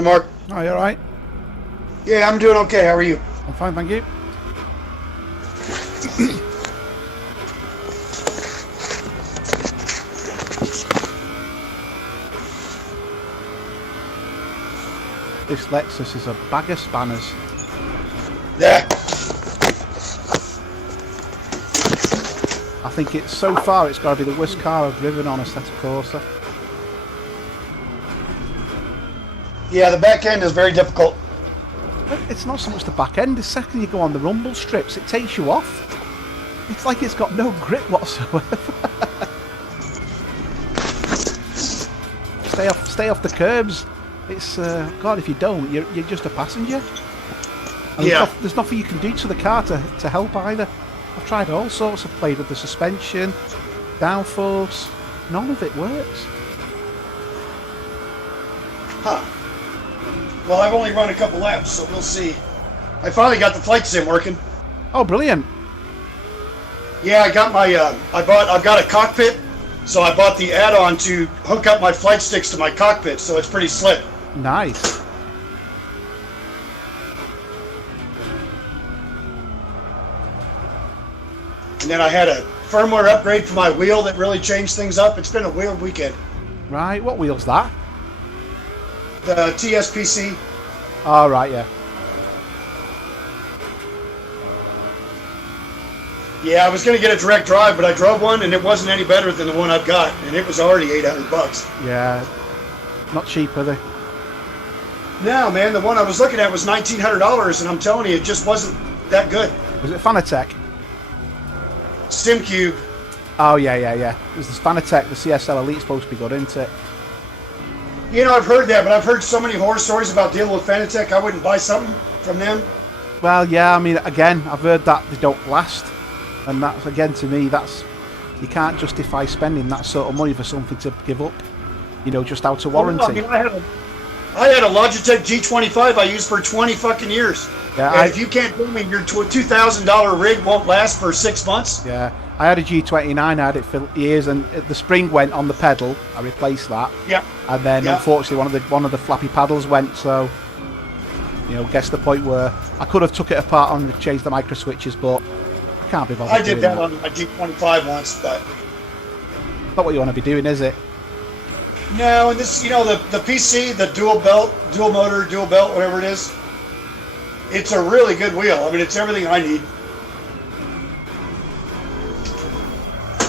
Hi, Mark. Are you alright? Yeah, I'm doing okay. How are you? I'm fine, thank you. This Lexus is a bag of spanners. Yeah. I think it's so far it's got to be the worst car I've driven on a Assetto Corsa. Yeah, the back end is very difficult. But it's not so much the back end. The second you go on the rumble strips, it takes you off. It's like it's got no grip whatsoever. Stay off the curbs. It's God, if you don't, you're just a passenger. And Yeah. there's nothing you can do to the car to help either. I've tried all sorts. I've played with the suspension, downforce. None of it works. Huh. Well, I've only run a couple laps, so we'll see. I finally got the flight sim working. Oh, brilliant! Yeah, I got my. I've got a cockpit, so I bought the add-on to hook up my flight sticks to my cockpit, so it's pretty slick. Nice. And then I had a firmware upgrade for my wheel that really changed things up. It's been a weird weekend. Right, what wheel's that? The TSPC. Oh, right, yeah. Yeah, I was going to get a direct drive, but I drove one, and it wasn't any better than the one I've got, and it was already $800. Yeah. Not cheap, are they? No, man, the one I was looking at was $1,900, and I'm telling you, it just wasn't that good. Was it Fanatec? SimCube. Oh, yeah. It was the Fanatec, the CSL Elite's supposed to be good, isn't it? You know, I've heard that, but I've heard so many horror stories about dealing with Fanatec, I wouldn't buy something from them. Well, yeah, I mean, again, I've heard that they don't last. And that's, again, to me, that's... You can't justify spending that sort of money for something to give up. You know, just out of warranty. Well, I mean, I had a Logitech G25 I used for 20 fucking years. Yeah, and if you can't tell me your $2,000 rig won't last for 6 months. Yeah, I had a G29, I had it for years, and the spring went on the pedal. I replaced that. Yeah. And then, unfortunately, one of the flappy paddles went. So, you know, gets to the point where I could have took it apart and changed the micro switches, but I can't be bothered. I did that on my G25 once, but not what you want to be doing, is it? no. And this, you know, the PC, the dual motor, dual belt, whatever it is. It's a really good wheel. I mean, it's everything I need.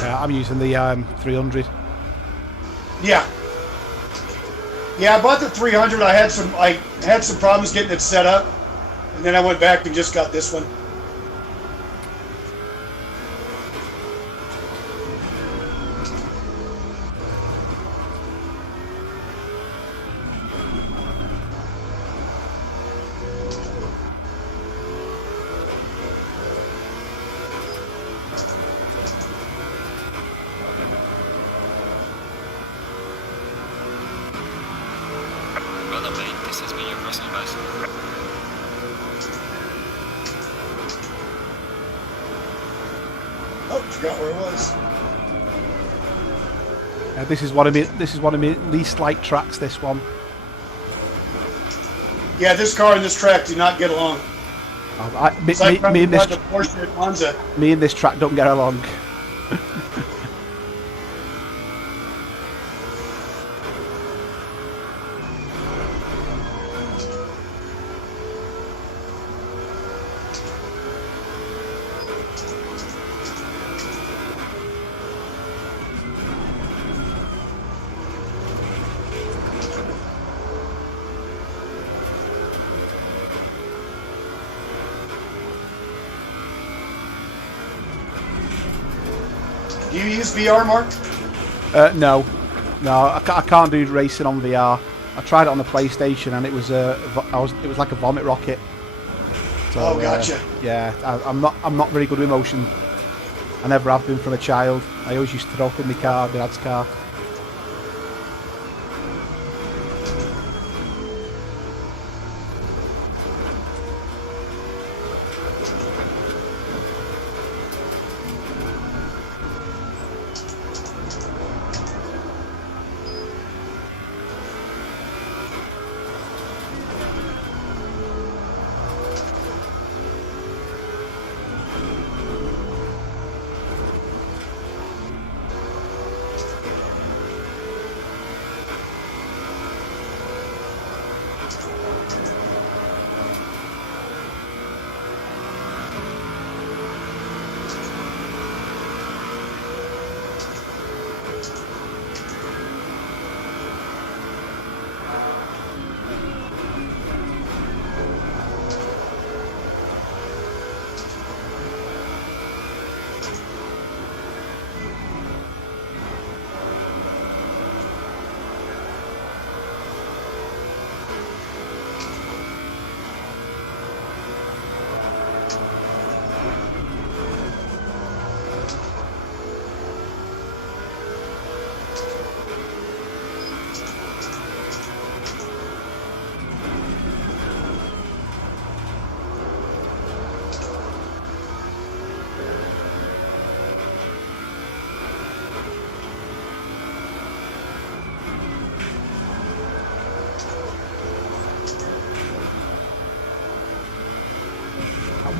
Yeah, I'm using the 300. Yeah. Yeah, I bought the 300. I had some problems getting it set up, and then I went back and just got this one. Well done, mate. This has been your personal best. Oh, forgot where it was. This is one of my least liked tracks. This one. Yeah, this car and this track do not get along. Me, It's like me and this the Porsche at Monza. me and this track don't get along. Do you use VR, Mark? No, I can't do racing on VR. I tried it on the PlayStation and it was it was like a vomit rocket. So, Oh, gotcha. Yeah, I'm not very good with motion. I never have been from a child. I always used to throw up in my car, my dad's car.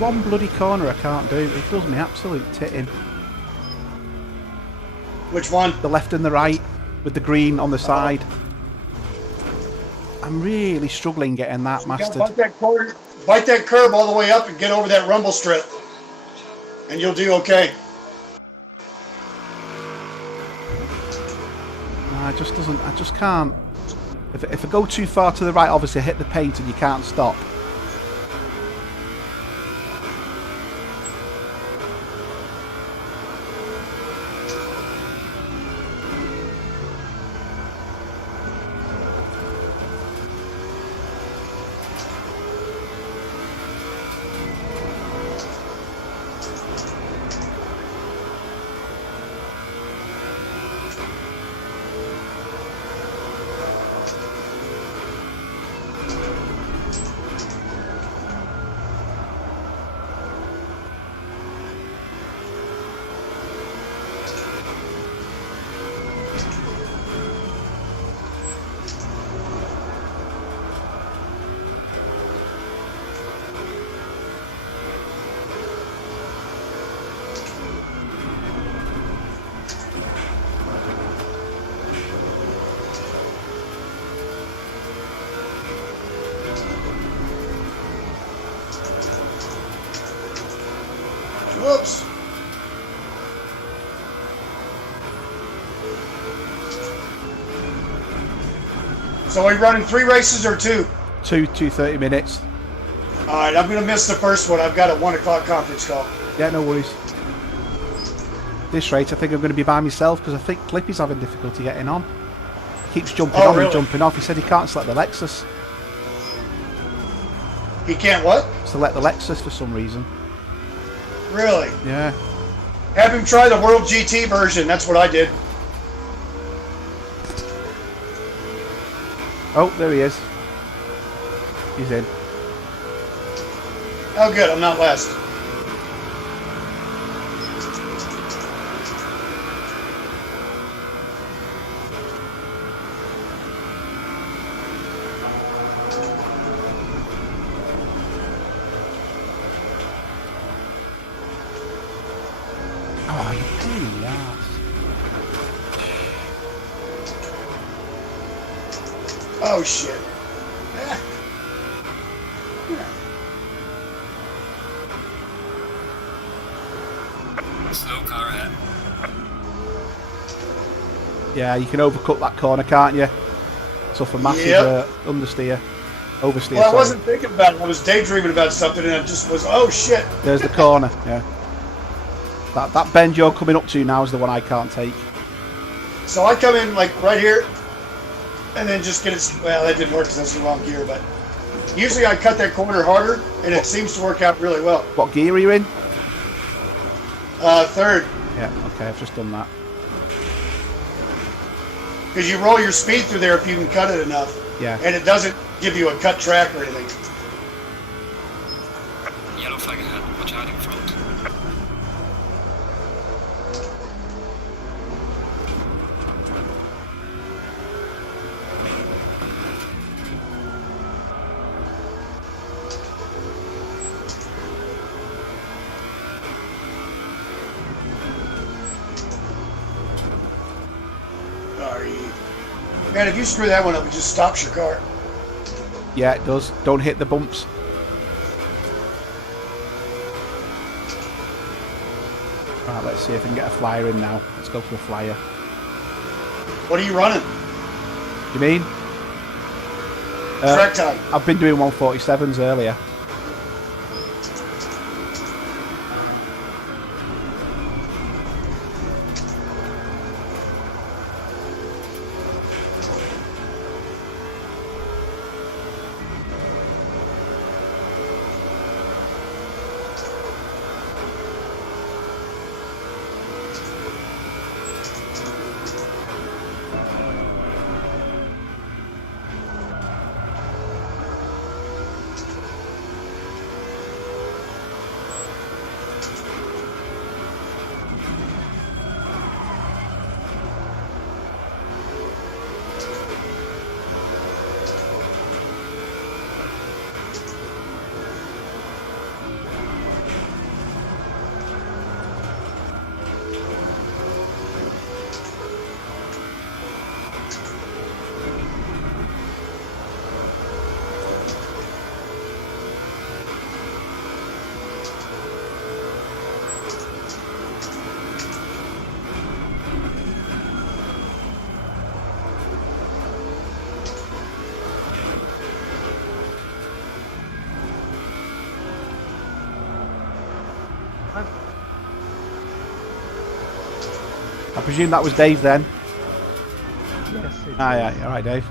one bloody corner I can't do. It does me absolute titting. Which one? The left and the right with the green on the side. I'm really struggling getting that You gotta mastered. bite that curb all the way up and get over that rumble strip, and you'll do okay. No, it just doesn't. I just can't. If I go too far to the right, obviously I hit the paint and you can't stop. Whoops. So are you running 3 races or 2? Two 30 minutes. All right, I'm gonna miss the first one. I've got a 1 o'clock conference call. Yeah, no worries. This rate, I think I'm going to be by myself because I think Clippy's having difficulty getting on. He keeps jumping on really? and jumping off. He said he can't select the Lexus. He can't what? Select the Lexus for some reason. Really? Yeah. Have him try the World GT version. That's what I did. Oh, there he is. He's in. Oh, good. I'm not last. Oh, you pain in the ass. Oh, shit. Ah. Slow car ahead. Yeah, you can overcut that corner, can't you? Suffer massive Yep. understeer. Oversteer, Well, I sorry. wasn't thinking about it. I was daydreaming about something, and I just was, oh, shit. There's the corner, yeah. That bend you're coming up to now is the one I can't take. So I come in, like, right here, and then just get it. Well, that didn't work because that's the wrong gear, but usually I cut that corner harder, and it seems to work out really well. What gear are you in? Third, Yeah, okay, I've just done that. because you roll your speed through there if you can cut it enough. Yeah. And it doesn't give you a cut track or anything. Yellow flag ahead. Watch out in front. Sorry. Man, if you screw that one up, it just stops your car. Yeah, it does. Don't hit the bumps. Right, let's see if I can get a flyer in now. Let's go for a flyer. What are you running? You mean? Track time. I've been doing 147s earlier. I presume that was Dave then. Yes, it Yeah. is. All right, Dave.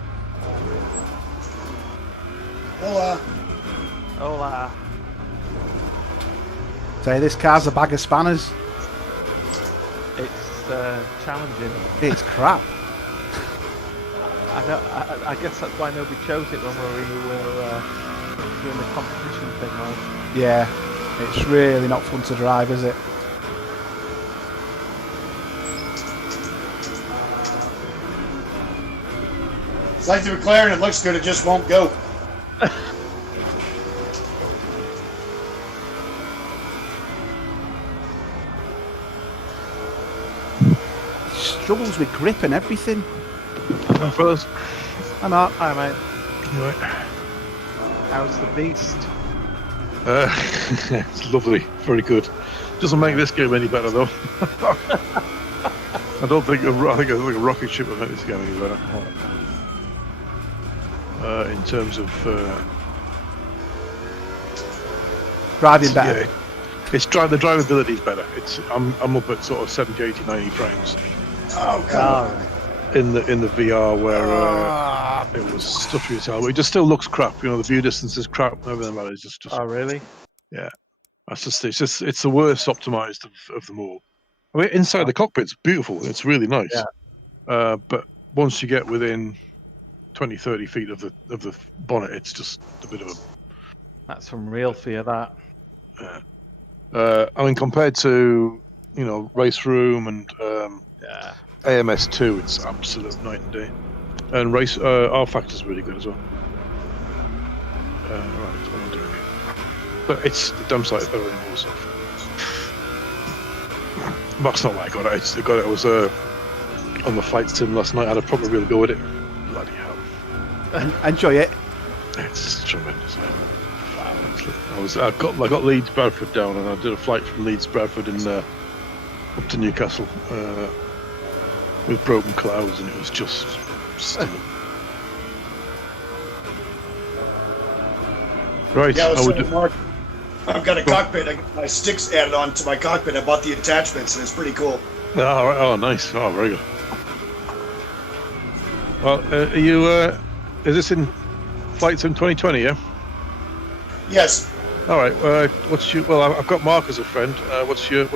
Hola. Hola. Say this car's a bag of spanners. It's challenging. It's crap. I guess that's why nobody chose it when we were doing the competition thing. Like. Yeah, it's really not fun to drive, is it? It's like the McLaren. It looks good. It just won't go. Struggles with grip and everything. Hi, fellas. I'm up. Hi, mate. You all right? How's the beast? It's lovely, very good. Doesn't make this game any better though. I don't think. I think a rocket ship will make this game any better. In terms of Driving better. yeah, the drivability is better. I'm up at sort of 70, 80, 90 frames Oh, come on. in the VR where it was stuttery as hell. But it just still looks crap. You know, the view distance is crap. And everything about it is just Oh, really? it's the worst optimized of them all. I mean, inside the cockpit's beautiful. It's really nice. Yeah. But once you get within 20, 30 feet of the bonnet, it's just a bit of a. That's some real fear, that. I mean, compared to Race Room and Yeah. AMS2, it's absolute night and day. And R Factor's really good as well. Right, what am I doing here? But it's the dump site is better than yours. That's not why I got it. I got it. I was on the flight sim last night. I had a proper real go with it. Bloody hell! Enjoy it. It's tremendous. I got Leeds Bradford down, and I did a flight from Leeds Bradford up to Newcastle with broken clouds, and it was just stunning. Right, Yeah, I I was would saying, Mark, I've got a cockpit. I got my sticks added on to my cockpit. I bought the attachments, and it's pretty cool. Oh, nice. Oh, very good. Well, are you? Is this in Flight Sim 2020? Yeah. Yes. All right. What's your? Well, I've got Mark as a friend. What's your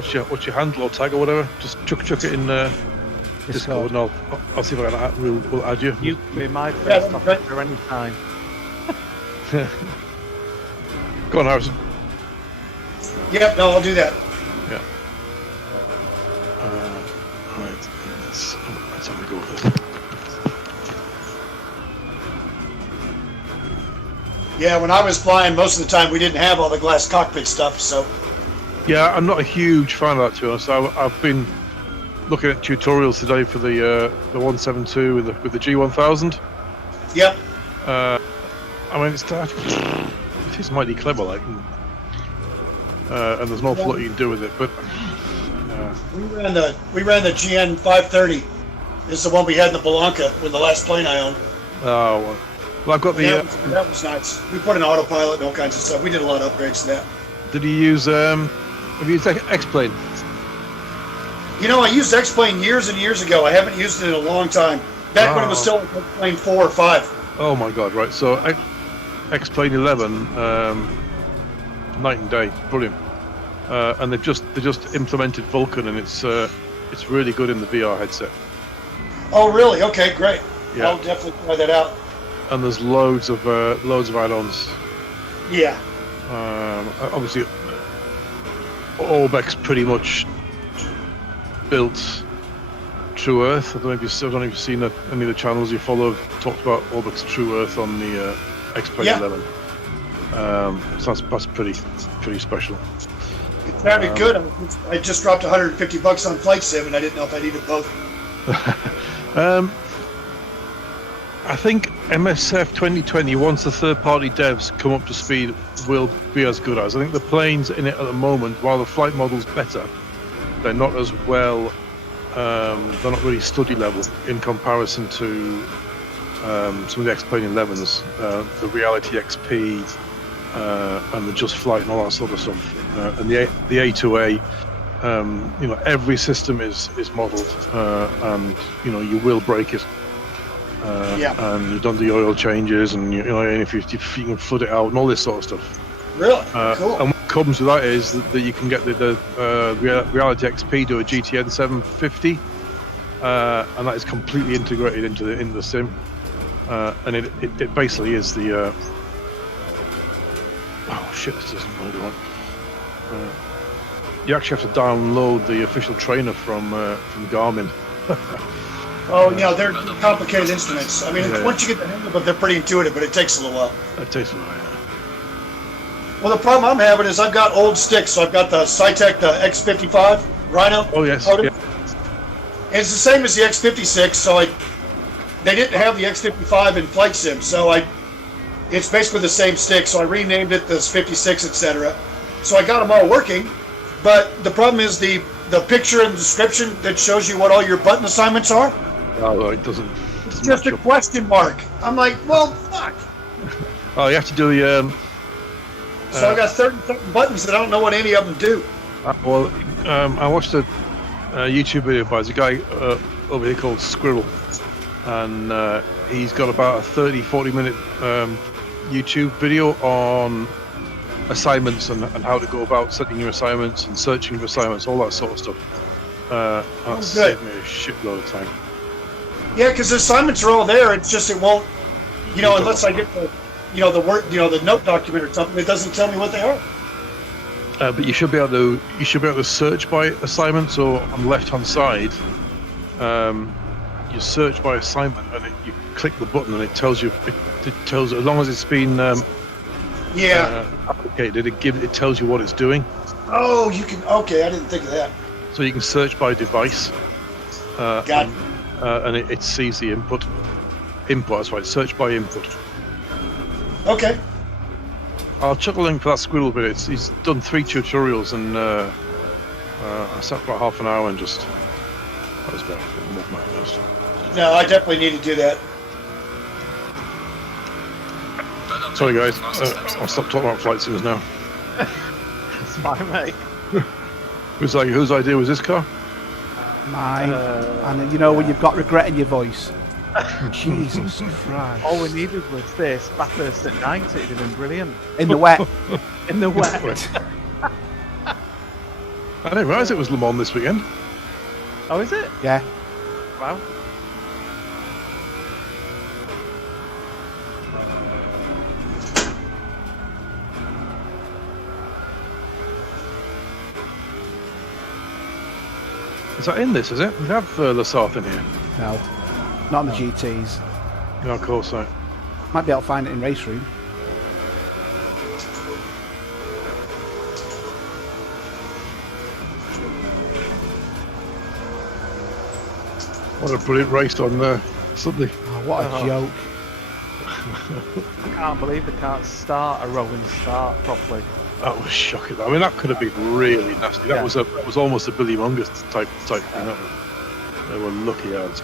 handle or tag or whatever? Just chuck it in Discord, and I'll see if I can. We'll add you. You can be my first officer any time. Go on, Harrison. Yep. No, I'll do that. Yeah. All right. Let's have a go with this. Yeah, when I was flying, most of the time we didn't have all the glass cockpit stuff, so. Yeah, I'm not a huge fan of that, to be honest. I've been looking at tutorials today for the 172 with the G1000. Yep. I mean, it is mighty clever, like, and there's an awful lot you can do with it. But we ran the GN 530. This is the one we had in the Belanca with the last plane I owned. well, I've got the. That was nice. We put an autopilot and all kinds of stuff. We did a lot of upgrades to that. Did you use? Have you used X-Plane? You know, I used X-Plane years and years ago. I haven't used it in a long time. Back when it was still X-Plane 4 or 5. Oh my God! Right, so X-Plane 11, night and day, brilliant. And they just implemented Vulkan, and it's really good in the VR headset. Oh, really? Okay, great. Yeah. I'll definitely try that out. And there's loads of add-ons. Yeah. Obviously, Orbec's pretty much built True Earth. I don't know if you've seen any of the channels you follow have talked about Orbec's True Earth on the X-Plane 11. So that's pretty special. It sounded good. I just dropped $150 on Flight Sim, and I didn't know if I needed both. I think MSF 2020, once the third-party devs come up to speed, will be as good as. I think the planes in it at the moment, while the flight model's better, they're not as well. They're not really study level in comparison to some of the X-Plane 11s, the Reality XP, and the just flight and all that sort of stuff. And the A2A, every system is modelled, and you will break it. And you've done the oil changes, and and if you can flood it out and all this sort of stuff. Really? Cool. And what comes with that is that you can get the Reality XP to a GTN 750, and that is completely integrated into the sim, and it basically is the. Oh shit! This doesn't load right. You actually have to download the official trainer from Garmin. Oh, they're complicated instruments. I mean, once you get the hang of it, they're pretty intuitive, but it takes a little while. It takes a while. Well, the problem I'm having is I've got old sticks. So I've got the Cytec, the X55 Rhino. Oh yes. Motor. Yeah. And it's the same as the X56. So they didn't have the X55 in Flight Sim, so it's basically the same stick. So I renamed it the 56, etc. So I got them all working, but the problem is the picture and description that shows you what all your button assignments are. Oh, it doesn't. It's just a question mark. I'm like, well, fuck. Oh, you have to do the. So I got 30 something buttons that I don't know what any of them do. I watched a YouTube video by a guy over here called Squirrel, and he's got about a 30-40 minute YouTube video on assignments and how to go about setting your assignments and searching for assignments, all that sort of stuff. That saved me a shitload of time. Yeah, because the assignments are all there. It's just it won't, unless I get the work, the note document or something. It doesn't tell me what they are. But you should be able to search by assignment. So on the left hand side, you search by assignment, and you click the button, and it tells you. It tells as long as it's been applicated. It tells you what it's doing. Oh, you can. Okay, I didn't think of that. So you can search by device. Got it. And it sees the input. That's right. Search by input. Okay. I'll chuck a link for that Squirrel bit. He's done 3 tutorials, and I sat for about half an hour and just. That was about my first. No, I definitely need to do that. Sorry, guys. I'll stop talking about flight sims now. It's fine, mate. Whose idea was this car? Mine. And when you've got regret in your voice. Jesus Christ. All we needed was this. Bathurst at night, it'd have been brilliant. In the wet. In the wet. I didn't realise it was Le Mans this weekend. Oh, is it? Yeah. Wow. Is that in this, is it? We have Lasarth in here. No. Not on the GTs. No, of course not. Might be able to find it in Race Room. What a brilliant race on Sunday. Oh, what a joke. I can't believe they can't start a rolling start properly. That was shocking. I mean, that could have been really nasty. That was almost a Billy Mungus type thing. They were lucky as.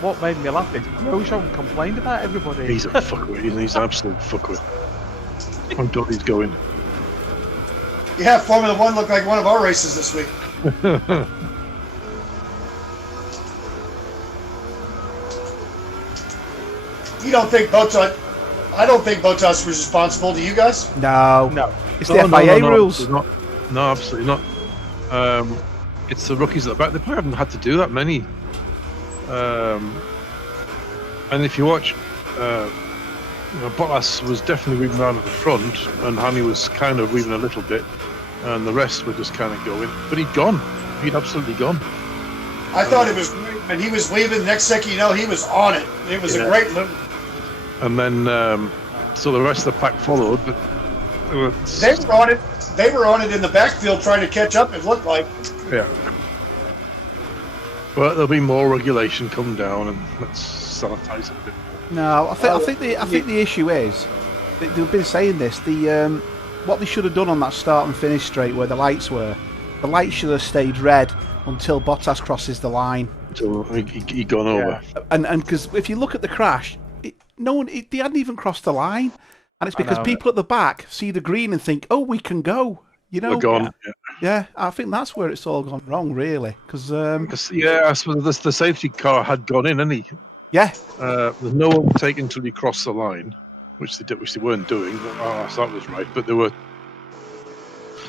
What made me laugh is Grosjean complained about everybody. He's a fuckwit. He's an absolute fuckwit. I'm done. He's going. Yeah, Formula One looked like one of our races this week. You don't think Bottas? I don't think Bottas was responsible. Do you guys? No. No. It's the FIA rules. No, absolutely not. It's the rookies at the back. They probably haven't had to do that many. And if you watch, Bottas was definitely weaving around at the front, and Hammy was kind of weaving a little bit, and the rest were just kind of going. But he'd gone. He'd absolutely gone. I thought it was great, and he was leaving. Next second, he was on it. It was a great move. And then, so the rest of the pack followed, but they were on it. They were on it in the backfield trying to catch up. It looked like. Yeah. But there'll be more regulation come down, and let's sanitize it a bit more. No, I think the issue is they've been saying this. What they should have done on that start and finish straight where the lights were, the lights should have stayed red until Bottas crosses the line. Until he'd gone over. And because if you look at the crash, they hadn't even crossed the line. And it's I because know. people at the back see the green and think, "Oh, we can go." You know, We're gone. yeah. I think that's where it's all gone wrong, really. Because Yeah, I suppose the safety car had gone in, hadn't he? yeah, There's no overtake until you cross the line, which they did, which they weren't doing. So that was right, but they were.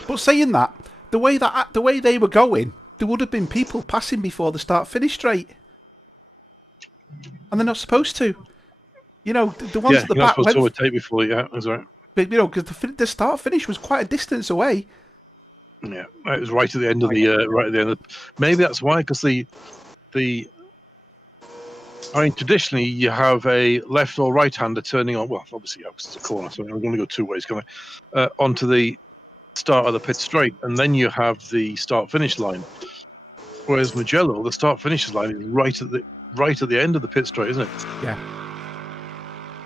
but saying that, the way they were going, there would have been people passing before the start-finish straight, and they're not supposed to. You know, the ones Yeah, at the you're not back supposed to went, overtake before. Yeah, that's right. but, you know, because the start-finish was quite a distance away. Yeah, it was right at the end of the right at the end. Maybe that's why, because the I mean, traditionally you have a left or right-hander turning on. Well, obviously, it's a corner, so I'm going to go two ways, can I? Onto the start of the pit straight, and then you have the start-finish line. Whereas Mugello, the start-finish line is right at the end of the pit straight, isn't it? Yeah.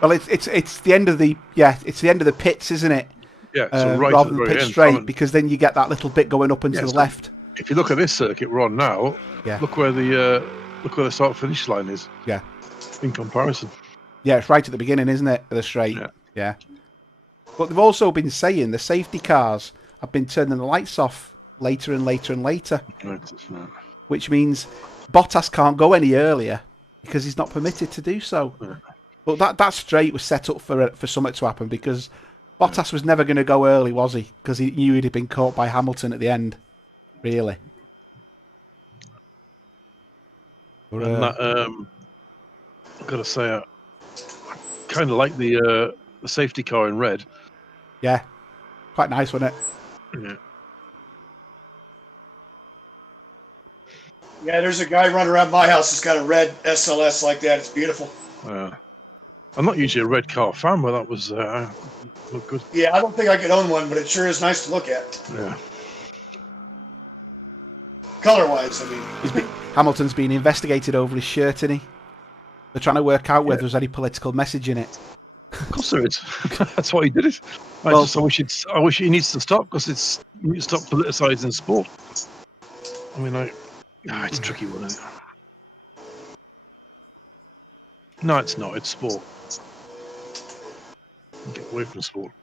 Well, it's the end of the it's the end of the pits, isn't it? Yeah, so right rather at the than very pit end. straight, because then you get that little bit going up and to the so left. If you look at this circuit we're on now, Yeah. look where the start-finish line is. Yeah. In comparison. Yeah, it's right at the beginning, isn't it? Of the straight. Yeah. But they've also been saying the safety cars have been turning the lights off later and later and later, which means Bottas can't go any earlier because he's not permitted to do so. Yeah. But that straight was set up for something to happen, because Bottas was never going to go early, was he? Because he knew he'd have been caught by Hamilton at the end. Really. And that, I've got to say, I kind of like the safety car in red. Yeah, quite nice, wasn't it? Yeah. Yeah, there's a guy running around my house that's got a red SLS like that. It's beautiful. I'm not usually a red car fan, but that was looked good. Yeah, I don't think I could own one, but it sure is nice to look at. Yeah. Color-wise, I mean. Hamilton's been investigated over his shirt, isn't he? They're trying to work out whether there's any political message in it. Of course there is. That's why he did it. I wish he needs to stop, because you need to stop politicising sport. I mean, it's a tricky one, isn't it? No, it's not. It's sport. Get away from sport.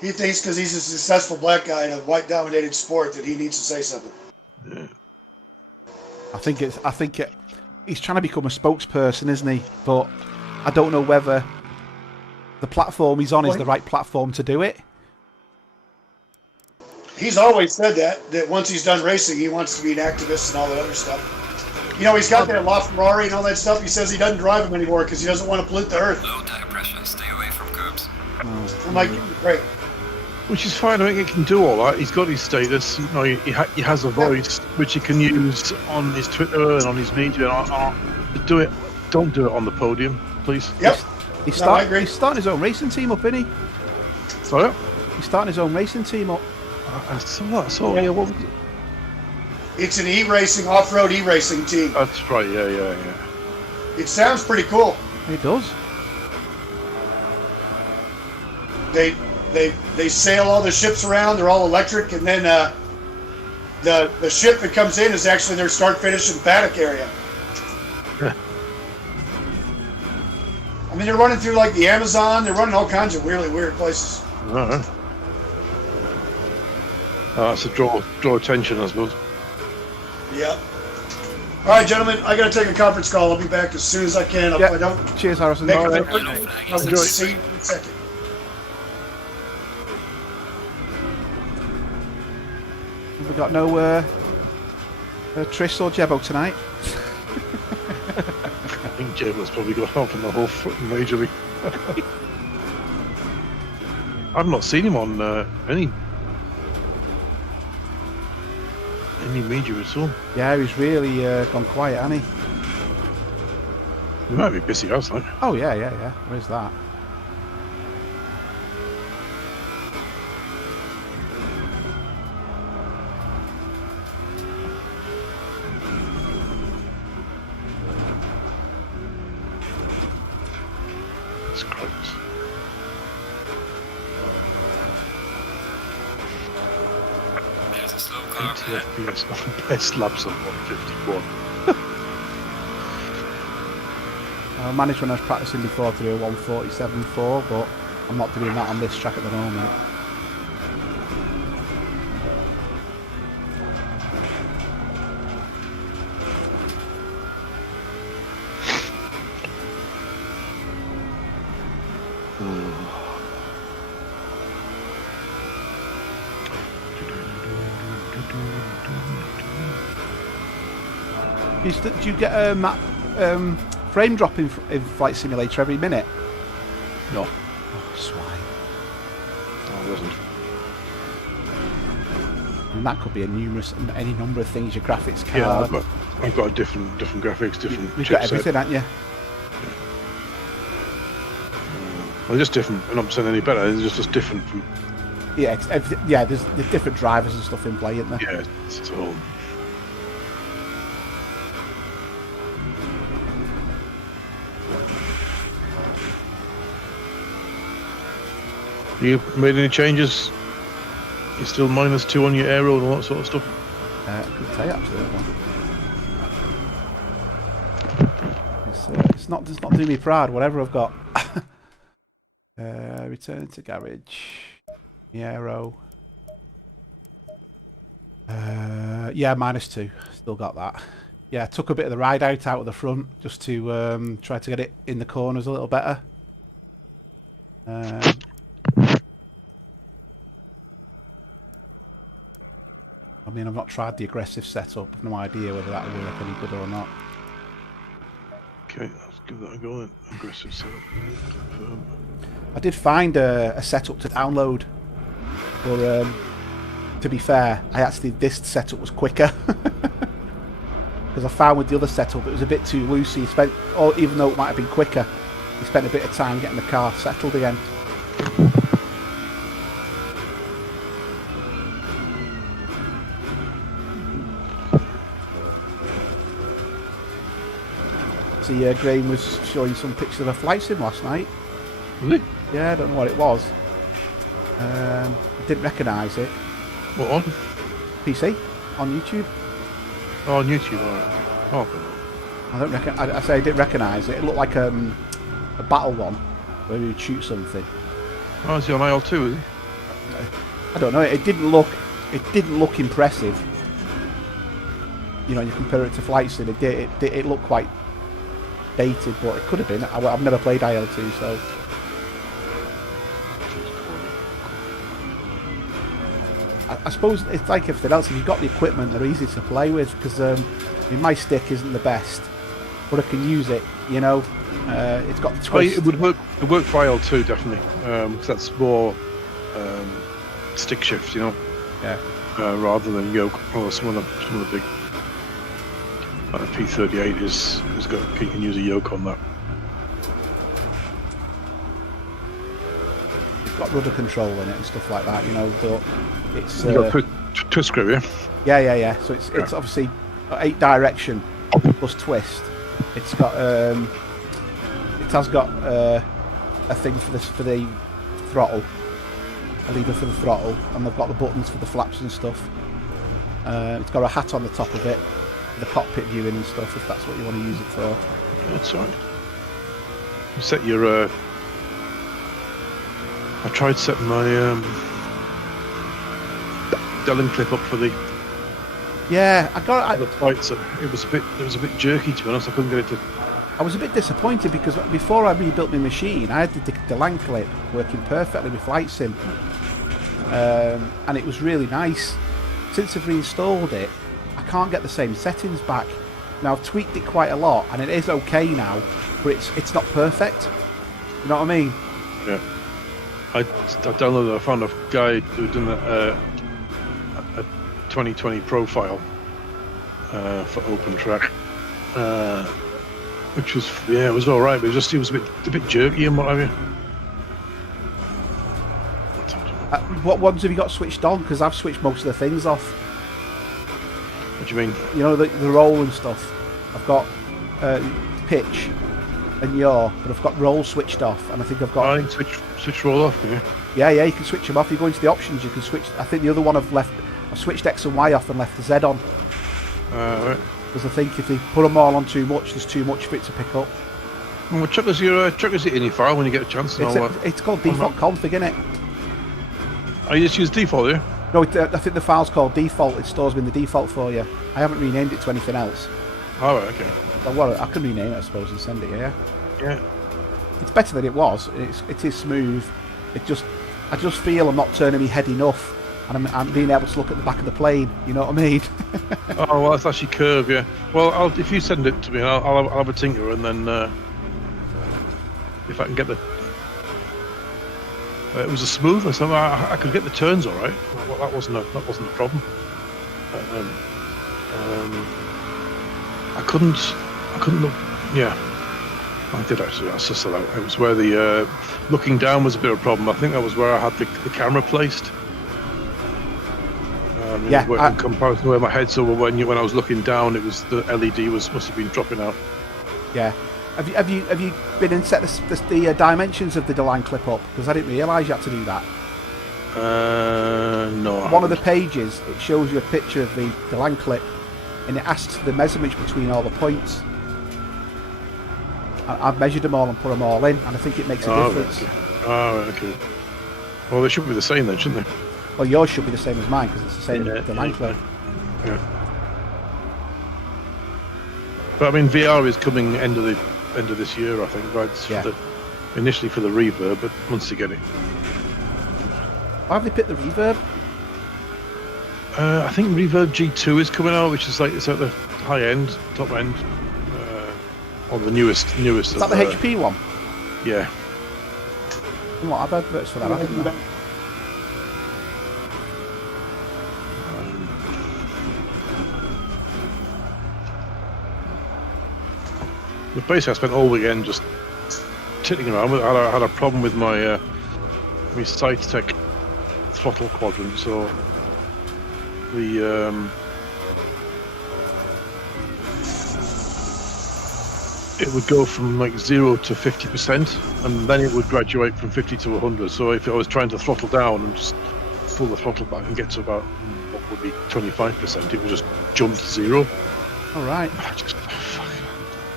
He thinks because he's a successful black guy in a white-dominated sport that he needs to say something. Yeah. I think he's trying to become a spokesperson, isn't he? But I don't know whether the platform he's on is the right platform to do it. He's always said that once he's done racing, he wants to be an activist and all that other stuff. You know, he's got that LaFerrari and all that stuff. He says he doesn't drive them anymore because he doesn't want to pollute the earth. Low tire pressure, stay away from curbs. I'm like, great. Which is fine. I mean, he can do all that. He's got his status. You know, he has a voice which he can use on his Twitter and on his media. Do it. Don't do it on the podium, please. Yep. He's starting his own racing team up, isn't he? Sorry? He's starting his own racing team up. I saw that. Yeah, what was it? It's an e-racing, off-road e-racing team. That's right. Yeah. It sounds pretty cool. It does. They sail all the ships around. They're all electric, and then the ship that comes in is actually their start-finish and paddock area. I mean, they're running through like the Amazon. They're running all kinds of really weird places. That's a draw attention, I suppose. Yep. All right, gentlemen, I got to take a conference call. I'll be back as soon as I can. If I don't Cheers, Harrison. make All it, right. I'll see you in a second. Have we got no Triss or Jebo tonight? I think Jebo's probably got off in the whole majorly. I've not seen him on any media at all. Yeah, he's really gone quiet, hasn't he? He might be busy outside. Oh, yeah. Where's that? It's gross. There's a slow car 80 ahead. FPS on best laps of 151. I managed when I was practicing before to do a 147.4, but I'm not doing that on this track at the moment. Do you get a map frame drop in Flight Simulator every minute? No, Oh, swine. I wasn't. And that could be any number of things. Your graphics Yeah, card. I've got a different graphics, different You've got chipset. everything, haven't you? Well, just different. I'm not saying any better. It's just different from. Yeah, there's different drivers and stuff in play, isn't there? Yeah, it's all. You made any changes? You're still -2 on your aero and all that sort of stuff? I couldn't tell you actually. It's not doing me proud, whatever I've got. Return to garage. Aero. Yeah, -2. Still got that. Yeah, took a bit of the ride out of the front just to try to get it in the corners a little better. I mean, I've not tried the aggressive setup. No idea whether that'll work any good or not. Okay, let's give that a go then. Aggressive setup. Confirm. I did find a setup to download, but to be fair, this setup was quicker because I found with the other setup it was a bit too loose. You spent, even though it might have been quicker, you spent a bit of time getting the car settled again. See, Graham was showing some pictures of a flight sim last night. Really? Yeah, I don't know what it was. I didn't recognise it. What on? PC on YouTube. Oh, on YouTube, alright. Oh, I don't reckon. I say I didn't recognise it. It looked like a battle one where you would shoot something. oh, is he on IL2, is he? I don't know. It didn't look impressive. You know, you compare it to Flight Sim. It looked quite dated, but it could have been. I've never played IL2, so. I suppose it's like everything else. If you've got the equipment, they're easy to play with because my stick isn't the best, but I can use it. You know, it's got the twist. It would work. It work for IL2 definitely, because that's more stick shift, you know. Yeah. Rather than yoke. Or some of the big. Like the P38 has got. You can use a yoke on that. It's got rudder control in it and stuff like that. You know, but it's. You got twist screw, yeah. Yeah. So it's obviously 8 direction plus twist. It's got it has got a thing for the throttle, a lever for the throttle, and they've got the buttons for the flaps and stuff. It's got a hat on the top of it, for the cockpit viewing and stuff, if that's what you want to use it for. That's alright. Set your. I tried setting my Delling clip up for the. Yeah, I got the flight, so it was a bit jerky, to be honest. I couldn't get it to. I was a bit disappointed because before I rebuilt my machine, I had the Lang clip working perfectly with Flight Sim, and it was really nice. Since I've reinstalled it, I can't get the same settings back. Now I've tweaked it quite a lot, and it is okay now, but it's not perfect. You know what I mean? Yeah. I downloaded. I found a guy who'd done a 2020 profile for OpenTrack, which was it was all right, but it was a bit jerky and what have you. What ones have you got switched on? Because I've switched most of the things off. What do you mean? You know, the roll and stuff. I've got pitch and yaw, but I've got roll switched off, and I think I've got. I can switch roll off. Yeah, you can switch them off. You go into the options, you can switch. I think the other one I've switched X and Y off and left the Z on. Right. Because I think if they put them all on too much, there's too much for it to pick up. Well, check us your INI file when you get a chance. And It's called default config, isn't it? I just use default, yeah? No, I think the file's called default. It stores in the default for you. I haven't renamed it to anything else. Oh, right, okay. Well, I can rename it, I suppose, and send it. Yeah. Yeah. It's better than it was. It is smooth. I just feel I'm not turning my head enough, and I'm being able to look at the back of the plane. You know what I mean? Oh, well, that's actually curve, yeah. Well, if you send it to me, I'll have a tinker, and then if I can get the... it was a smooth, so I could get the turns all right. Well, that wasn't a problem. I couldn't look. Yeah, I did actually. I sussed it out. It was where the looking down was a bit of a problem. I think that was where I had the camera placed. In comparison to where my head's over, when I was looking down, it was the LED must have been dropping out. Yeah. Have you been and set the dimensions of the line clip up? Because I didn't realise you had to do that. No. One of the pages, it shows you a picture of the line clip, and it asks for the measurements between all the points. I've measured them all and put them all in, and I think it makes a difference. Right, okay. Oh, okay. Well, they should be the same then, shouldn't they? Well, yours should be the same as mine because it's the same with the line clip. Yeah. But I mean, VR is coming end of this year, I think. Right? Initially for the reverb, but once you get it. Why have they picked the reverb? I think Reverb G2 is coming out, which is it's at the high end, top end, or the newest. Is that the HP one? Yeah. What, I've adverts for that, haven't I? But basically, I spent all weekend just tiddling around. I had a problem with my SiteTech throttle quadrant, so it would go from like 0 to 50%, and then it would graduate from 50 to 100. So if I was trying to throttle down and just pull the throttle back and get to about what would be 25%, it would just jump to 0. All right.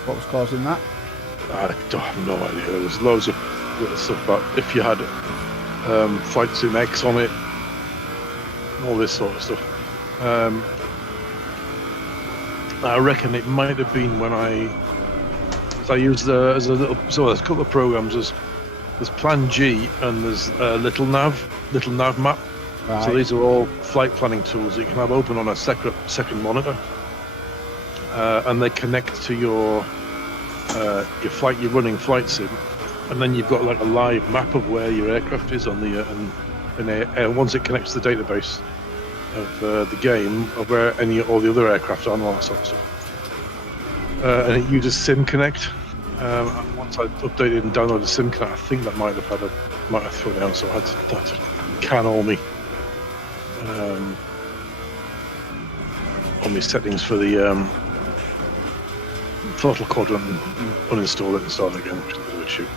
What was causing that? I don't have no idea. There was loads of little stuff about if you had Flight Sim X on it, all this sort of stuff. I reckon it might have been when I used as a little. So there's a couple of programs. There's Plan G and there's Little Nav Map. Right. So these are all flight planning tools that you can have open on a second monitor, and they connect to your flight. You're running Flight Sim, and then you've got like a live map of where your aircraft is on the and once it connects to the database of the game of where all the other aircraft are and all that sort of stuff. And it uses SimConnect. And once I updated and downloaded SimConnect, I think that might have thrown it out, so I had to can all my settings for the throttle quadrant and uninstall it and start again, which is a bit of a shoot.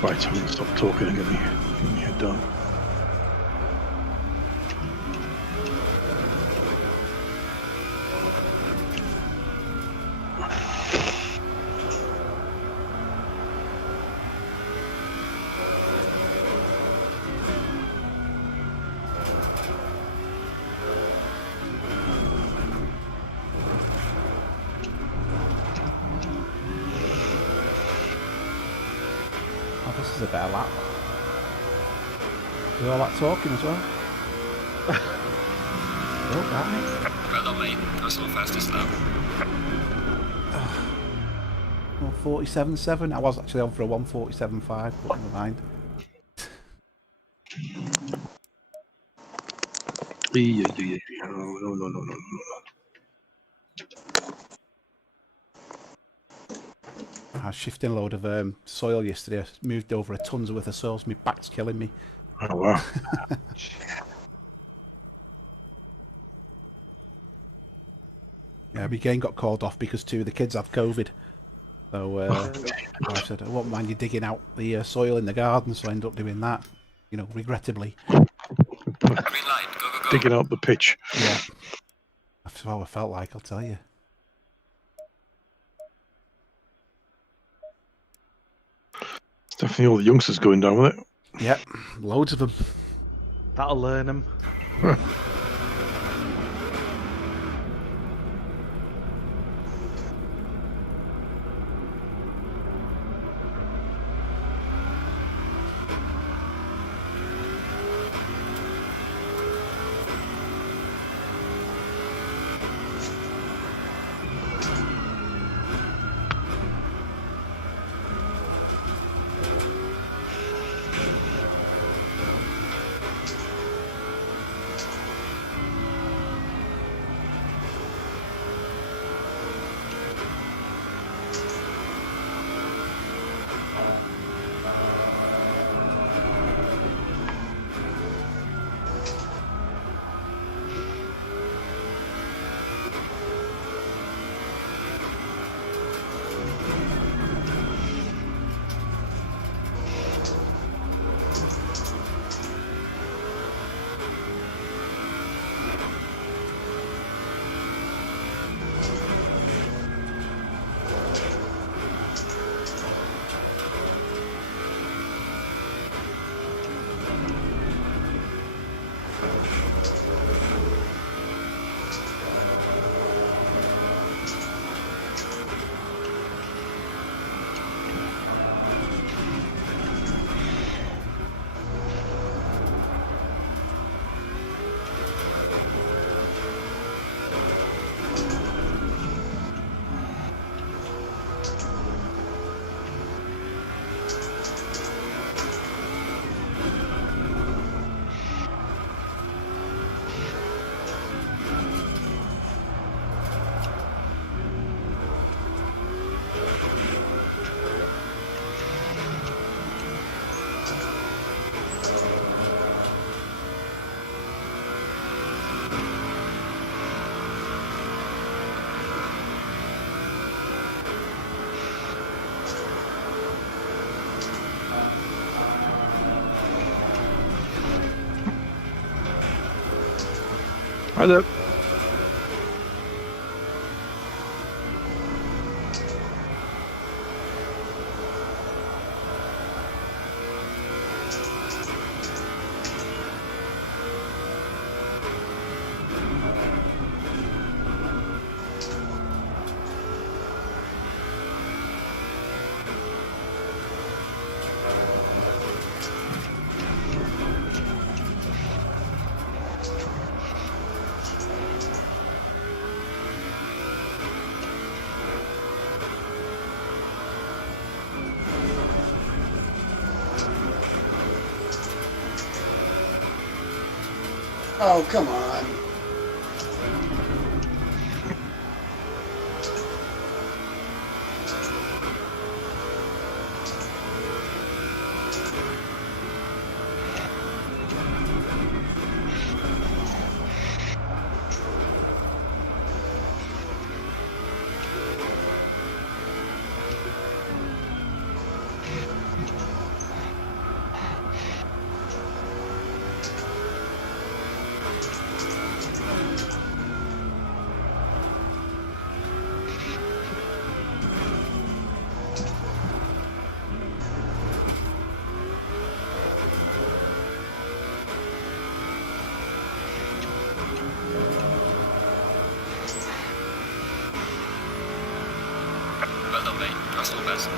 Right, I'm going to stop talking and get my head down. This is a better lap. Do all that talking as well? Oh, right. Well done, mate. Personal fastest lap. 147.7. I was actually on for a 147.5, but never mind. No. I was shifting a load of soil yesterday. I moved over a ton's worth of soil, so my back's killing me. Oh, wow. Yeah, my game got called off because 2 of the kids had COVID. So I said, I won't mind you digging out the soil in the garden, so I ended up doing that, regrettably. Green light. Go, go, go. Digging out the pitch. Yeah. That's how I felt like, I'll tell you. It's definitely all the youngsters going down with it. Yep, loads of them. That'll learn them. Hi there. Oh, come on. Well done, mate. That's all the best.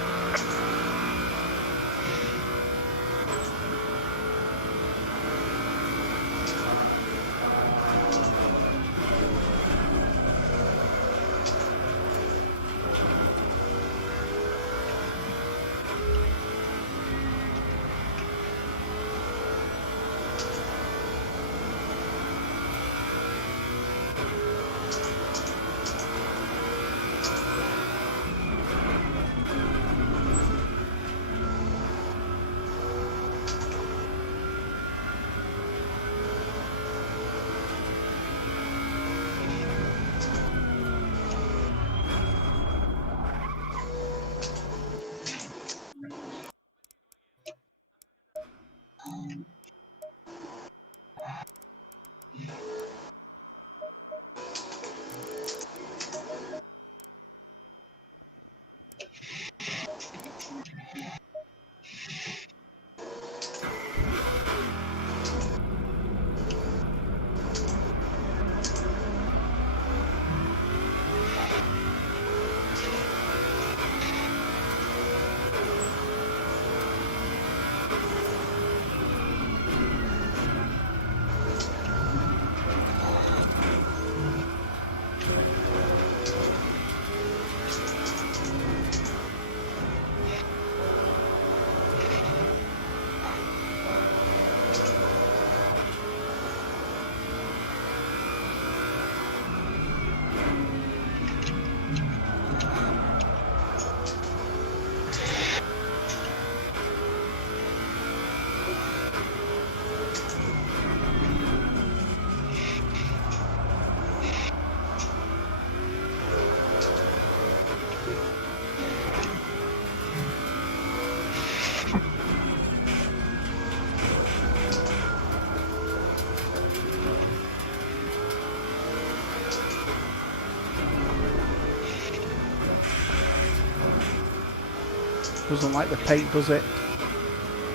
Doesn't like the paint, does it?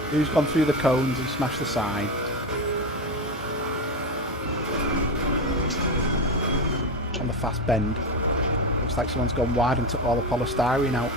Who's gone through the cones and smashed the sign? On the fast bend. Looks like someone's gone wide and took all the polystyrene out.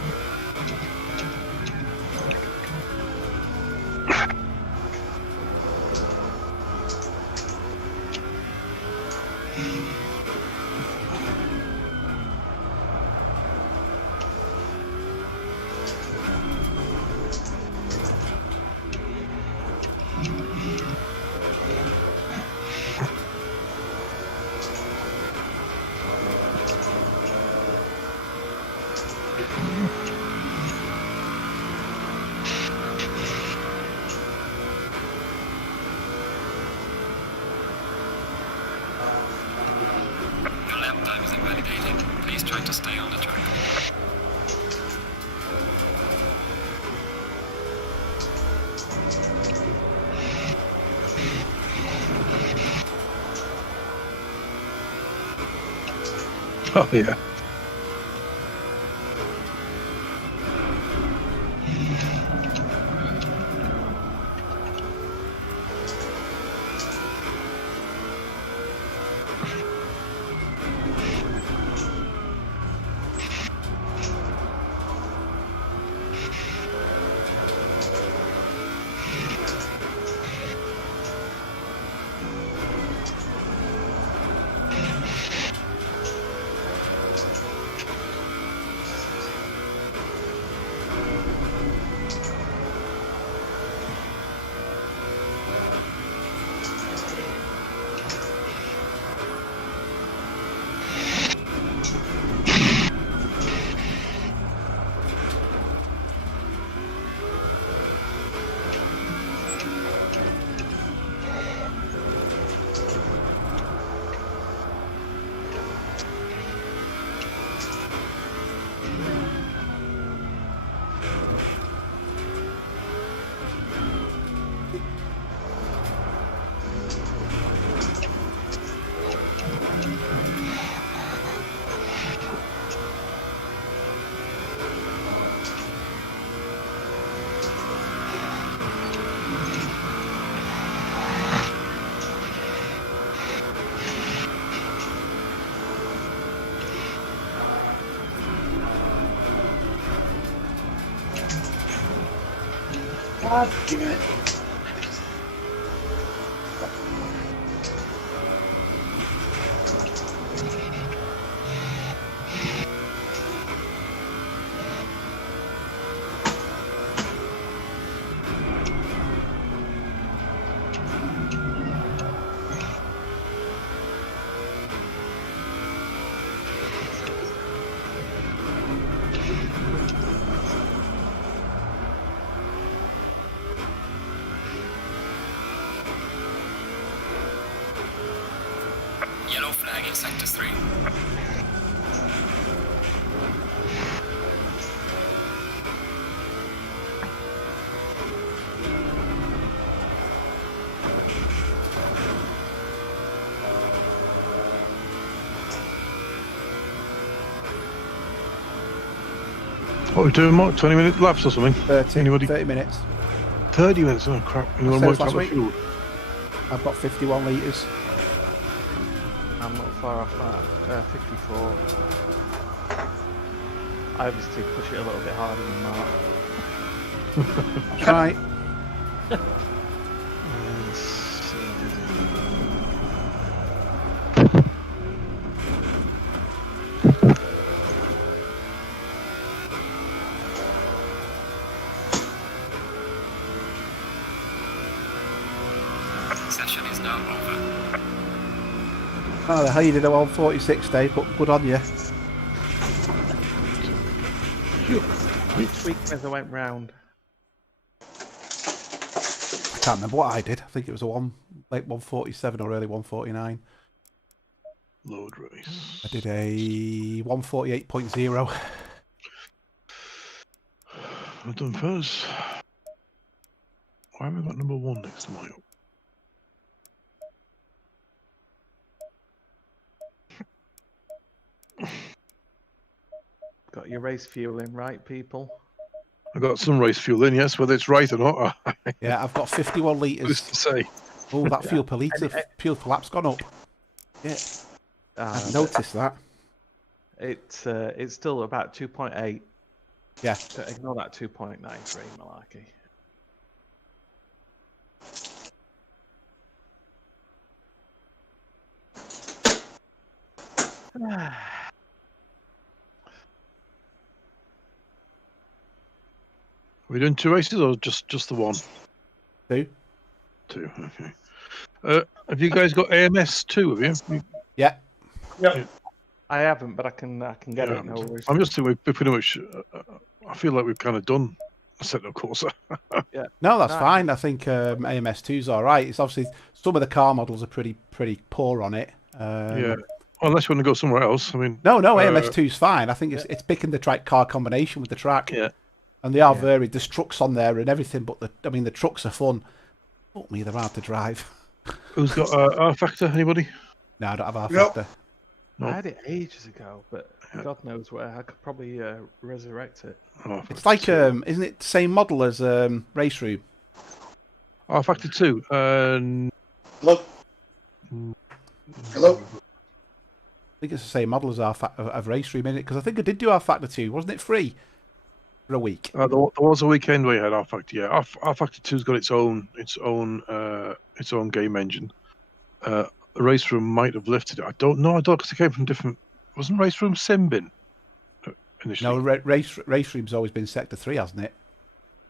Your lap time is invalidated. Please try to stay on the track. Oh yeah. God damn it. Yellow flag in sector 3. What are we doing, Mark? 20-minute laps or something? 30, Anybody? 30 minutes. 30 minutes? Oh crap. Anyone Same work as out last the week. fuel? I've got 51 litres. I'm not far off that. 54. I obviously push it a little bit harder than Mark. That's right. Session is now over. Oh, the hell you did a 146 day, but good on you. Which week as I went round? I can't remember what I did. I think it was a late 147 or early 149. Load race. I did a 148.0. I've done first. Why have we got number 1 next to mine? Got your race fuel in, right, people? I've got some race fuel in, yes, whether it's right or not. Yeah, I've got 51 Who's litres. to say? Oh, that fuel per litre, fuel per lap's gone up. Yeah, I've noticed that. It's still about 2.8. Yeah. So ignore that 2.93 malarkey. Are we doing 2 races or just the one? 2. 2, okay. Have you guys got AMS too? Have you? Yeah. Yep. I haven't, but I can get Yeah, it. No worries. I'm just thinking we're pretty much. I feel like we've kind of done a set of course. Yeah. No, that's No. fine. I think AMS2's all right. It's obviously some of the car models are pretty poor on it. Yeah. Unless you want to go somewhere else. I mean. No, AMS2's fine. I think it's picking the track car combination with the track. Yeah. And they are varied. There's trucks on there and everything, but the trucks are fun. Fuck me, they're hard to drive. Who's got R Factor? Anybody? No, I don't have R Nope. Factor. No. I had it ages ago, but God knows where. I could probably resurrect it. It's like isn't it the same model as Race Room? R Factor 2. Hello. Hello. I think it's the same model as of Race Room, isn't it? Because I think I did do R Factor 2. Wasn't it free for a week? There was a weekend where you had R Factor. Yeah, R Factor 2's got its own game engine. Race Room might have lifted it. I don't know. I don't, because it came from different. Wasn't Race Room Simbin initially? No, Race Room's always been Sector 3, hasn't it?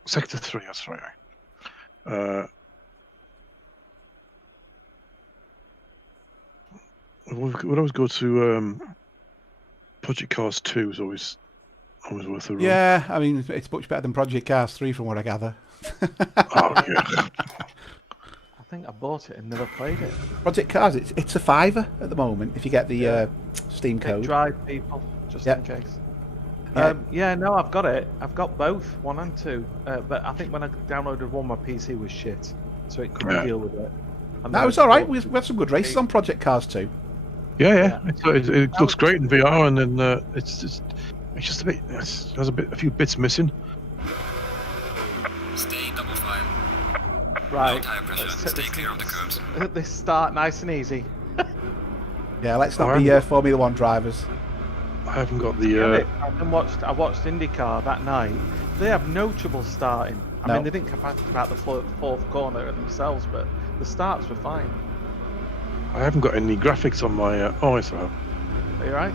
Sector 3. That's right. We'd always go to Project Cars 2 is always worth a run. Yeah, I mean it's much better than Project Cars 3 from what I gather. Oh yeah. I think I bought it and never played it. Project Cars, it's a £5 at the moment if you get the Steam code. Drive people, just in case. Yeah. No, I've got it. I've got both, 1 and 2. But I think when I downloaded 1, my PC was shit, so it couldn't deal with it. And No, then it's all right. We had some good races on Project Cars 2. Yeah. It looks great in VR, and then it's just a bit. There's a few bits missing. Stay double file. Right. No tire pressure. Stay clear of the curbs. This start nice and easy. Yeah, let's not be Formula 1 drivers. I haven't got the. I watched IndyCar that night. They have no trouble starting. I mean, they didn't come back about the fourth corner themselves, but the starts were fine. I haven't got any graphics on my. Oh, yes, I have. Are you right?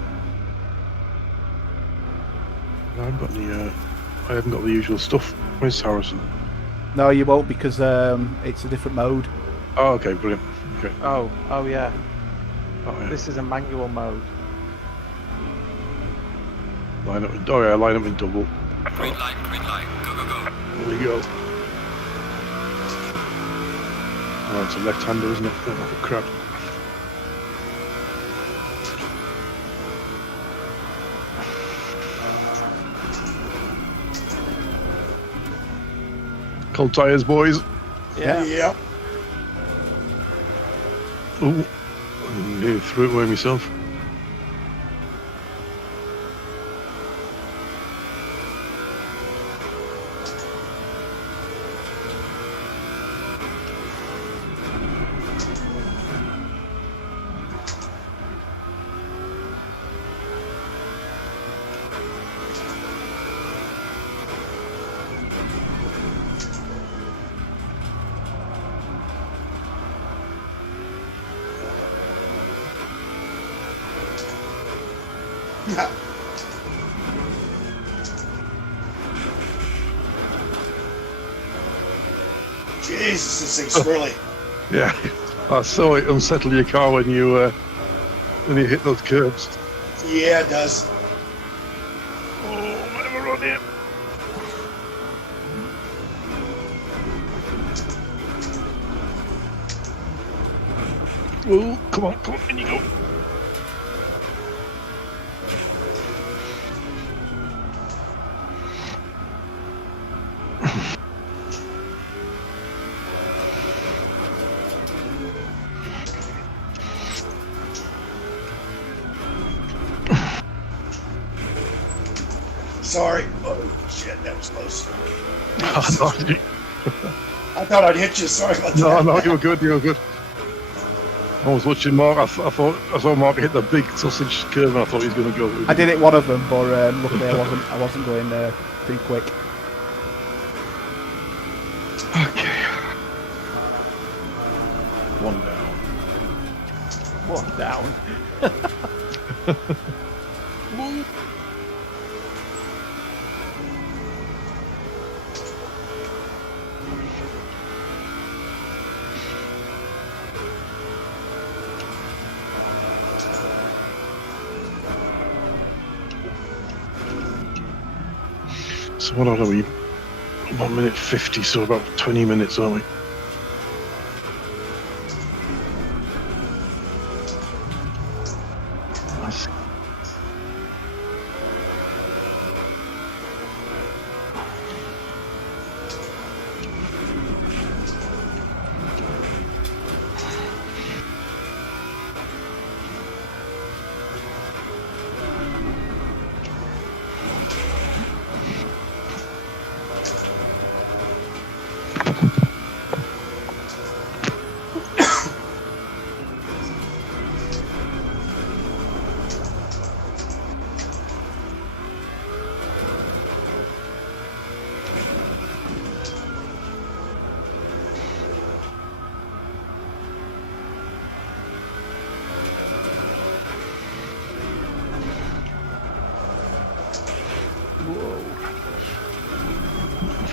No, I haven't got any. I haven't got the usual stuff. Where's Harrison? No, you won't because it's a different mode. Oh, okay, brilliant. Okay. Oh yeah. Oh, yeah. This is a manual mode. Line up in double. Green light, go, go, go. There we go. Oh, it's a left-hander, isn't it? Oh, crap. Cold tires, boys. Yeah. Yeah. Ooh, I nearly threw it away myself. Jesus, this thing's swirly. Yeah, I saw it unsettle your car when you hit those curbs. Yeah, it does. Oh, might have a run here. Oh, come on, in you go. Sorry. Oh, shit, that was close. No, I thought I'd hit you. Sorry about no, that. no, you were good. You were good. I was watching Mark. I saw Mark hit the big sausage curve, and I thought he was going to go. I did it one of them, but luckily I wasn't going too quick. Okay. One down. One down. So what are we? 1 minute 50, so about 20 minutes, aren't we? Nice.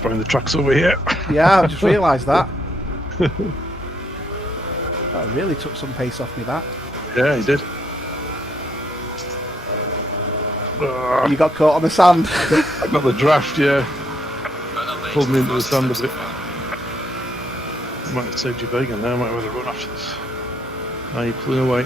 Find the tracks over here. Yeah, I just realised that. That really took some pace off me, that. Yeah, he did. You got caught on the sand. I got the draft, yeah. Well done, mate. Pulled me into the Fastest sand a lap bit. so far. Might have saved you bacon there. Might have had a run after this. Now you're pulling away.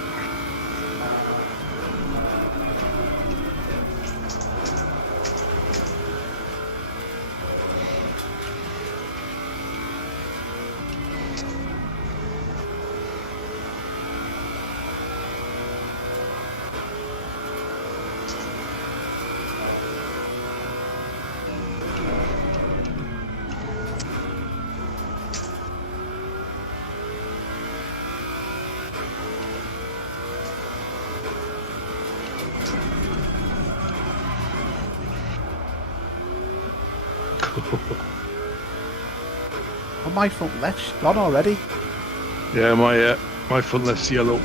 Oh, my front left's gone already. Yeah, my front left's yellow.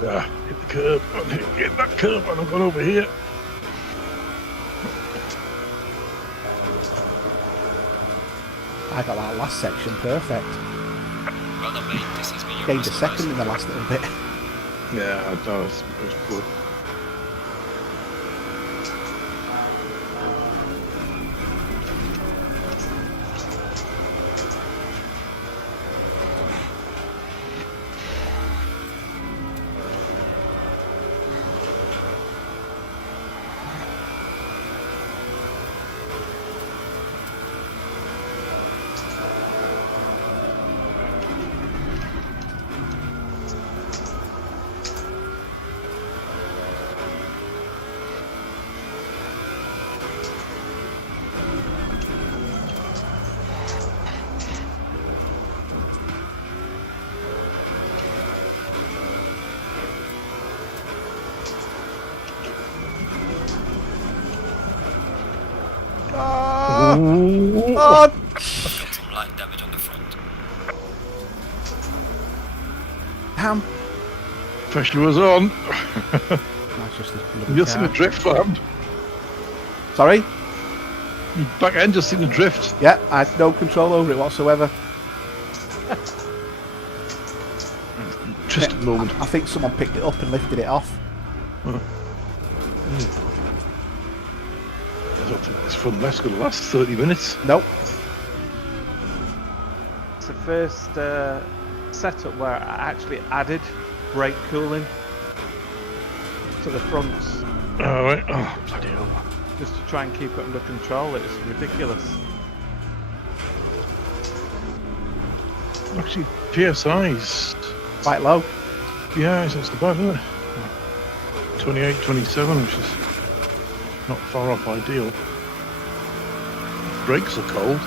Hit the curb. Hit that curb, and I've gone over here. I got that last section perfect. Well done, mate. This has been your Gained a most second in the last little bit. Yeah, I know. It's good. Oh, Got some light damage on the front. damn. Pressure was on. That's just a bloody You're seeing car. a drift land. Sorry? Your back end just seemed to drift. Yeah, I had no control over it whatsoever. Just a moment. I think someone picked it up and lifted it off. I don't think this front left's going to last 30 minutes. Nope. It's the first setup where I actually added brake cooling to the fronts Alright. Oh, bloody hell. just to try and keep it under control. It's ridiculous. Actually, PSI's... Quite low. Yeah, it's not so bad, isn't it? 28, 27, which is not far off ideal. Brakes are cold.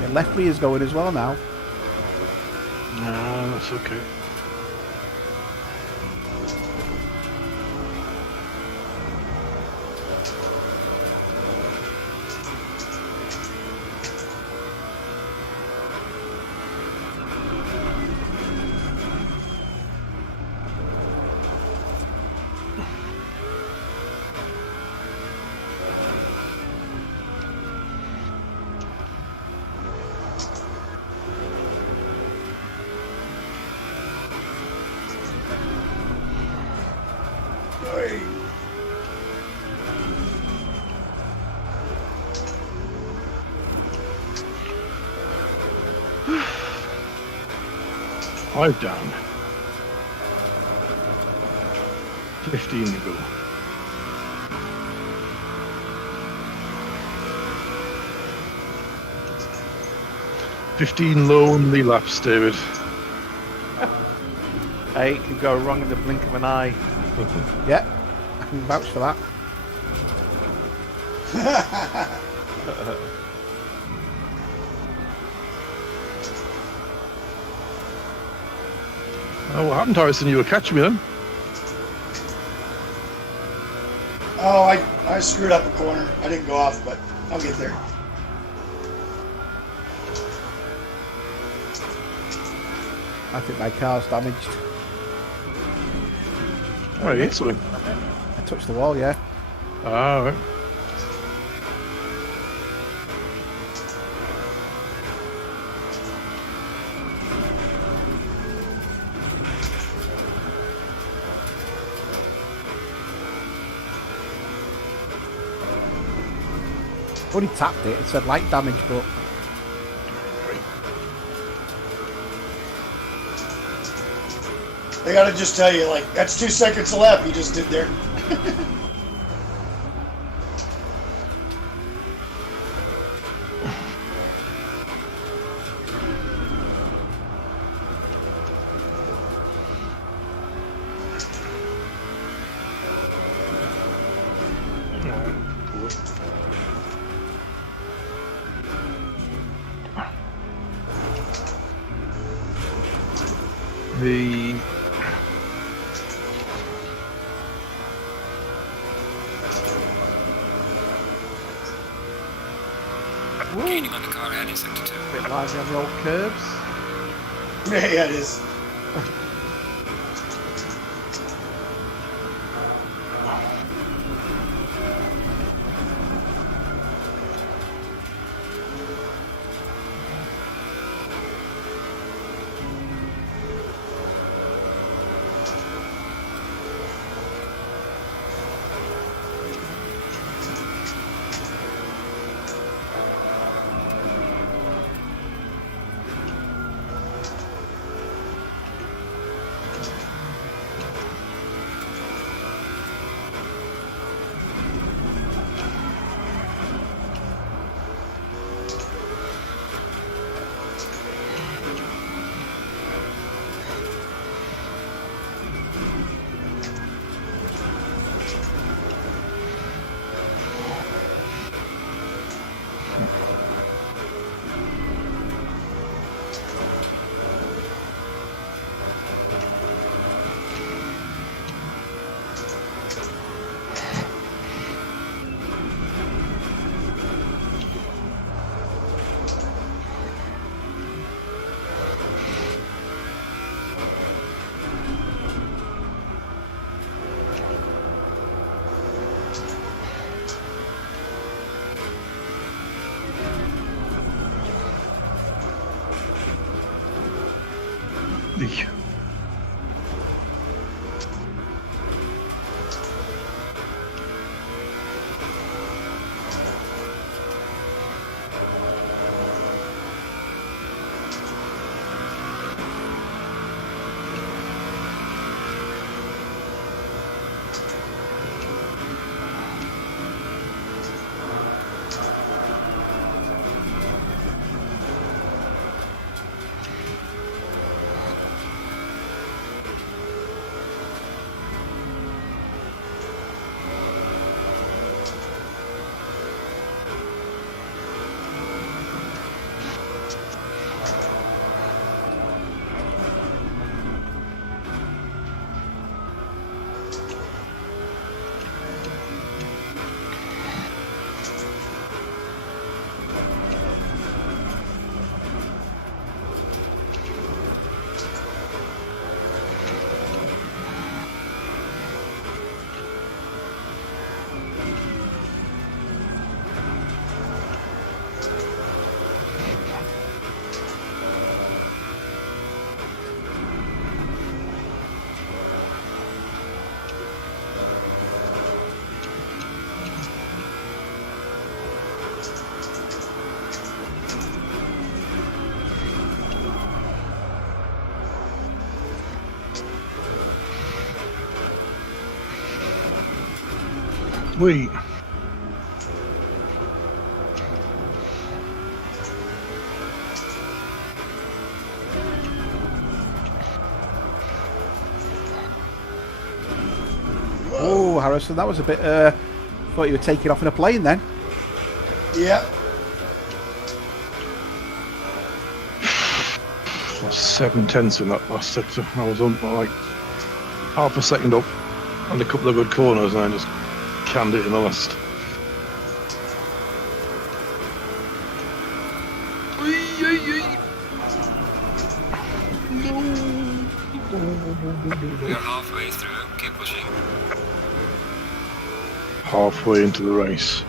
Yeah, left rear's going as well now. Nah, that's okay. Hey. Five down. 15 to go. "15 lonely laps, David." Hey, it can go wrong in the blink of an eye. Yeah, I can vouch for that. Oh, what happened, Harrison? You were catching me then? Oh, I screwed up a corner. I didn't go off, but I'll get there. I think my car's damaged. Oh, you hit something. I touched the wall, yeah. Ah, right. Only tapped it. It said light damage, but They gotta just tell you, like, that's 2 seconds a lap you just did there. The Gaining on the car ahead in sector 2. Bit lively on the old curbs. Yeah, it is. Eek. Sweet. Oh, Harrison, that was a bit. Thought you were taking off in a plane then. Yeah. 7/10 in that last sector. I was on like half a second up and a couple of good corners, and I just canned it in the last. We are halfway through. Keep pushing. Halfway into the race.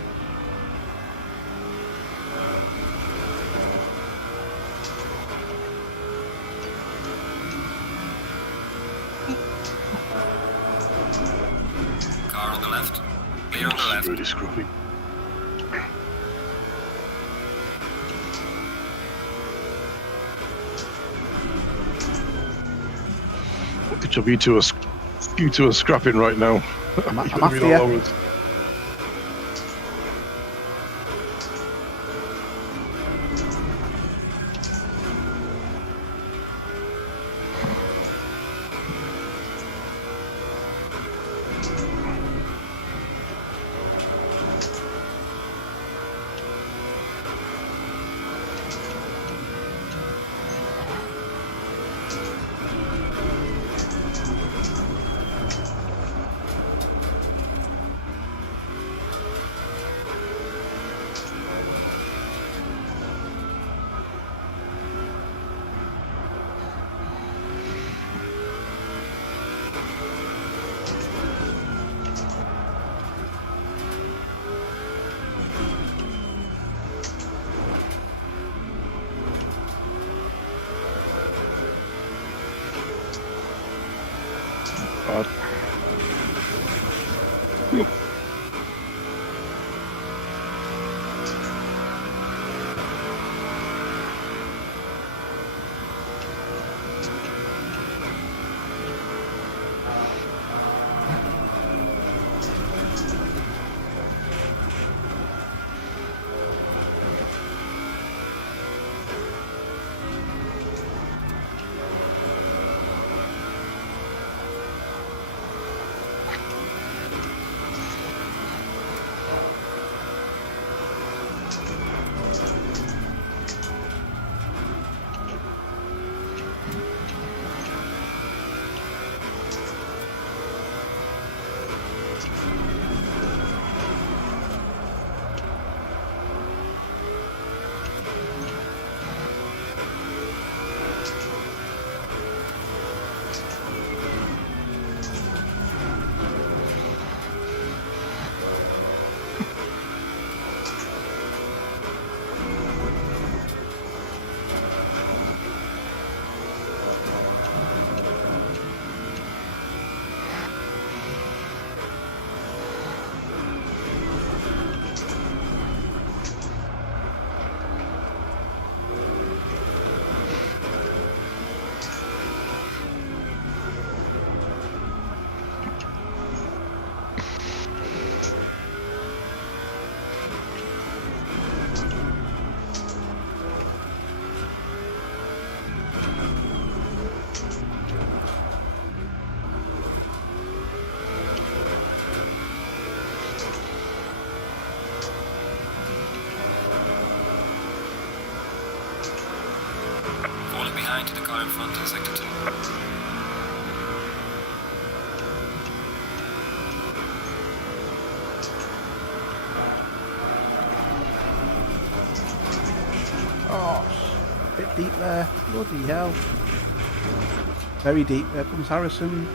Car on the left. Clear on the left. Really scruffy. Good job, you two are scrapping right now. I'm You're after being you. all over it. Bad. behind the car in front in sector 2. Oh, bit deep there. Bloody hell. Very deep. There comes Harrison.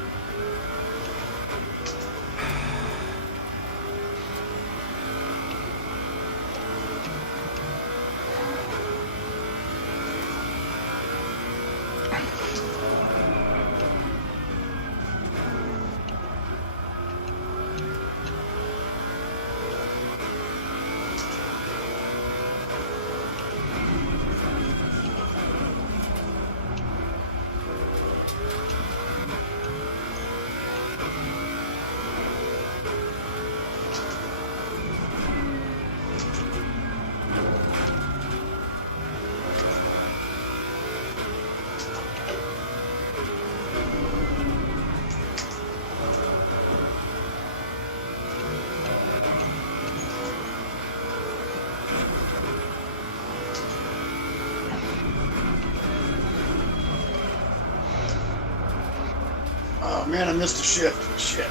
Oh man, I missed a shift. Shit.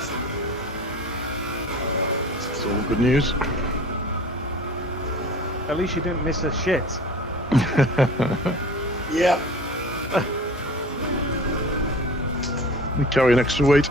It's all good news. At least you didn't miss a shit. Yep. You carry an extra weight.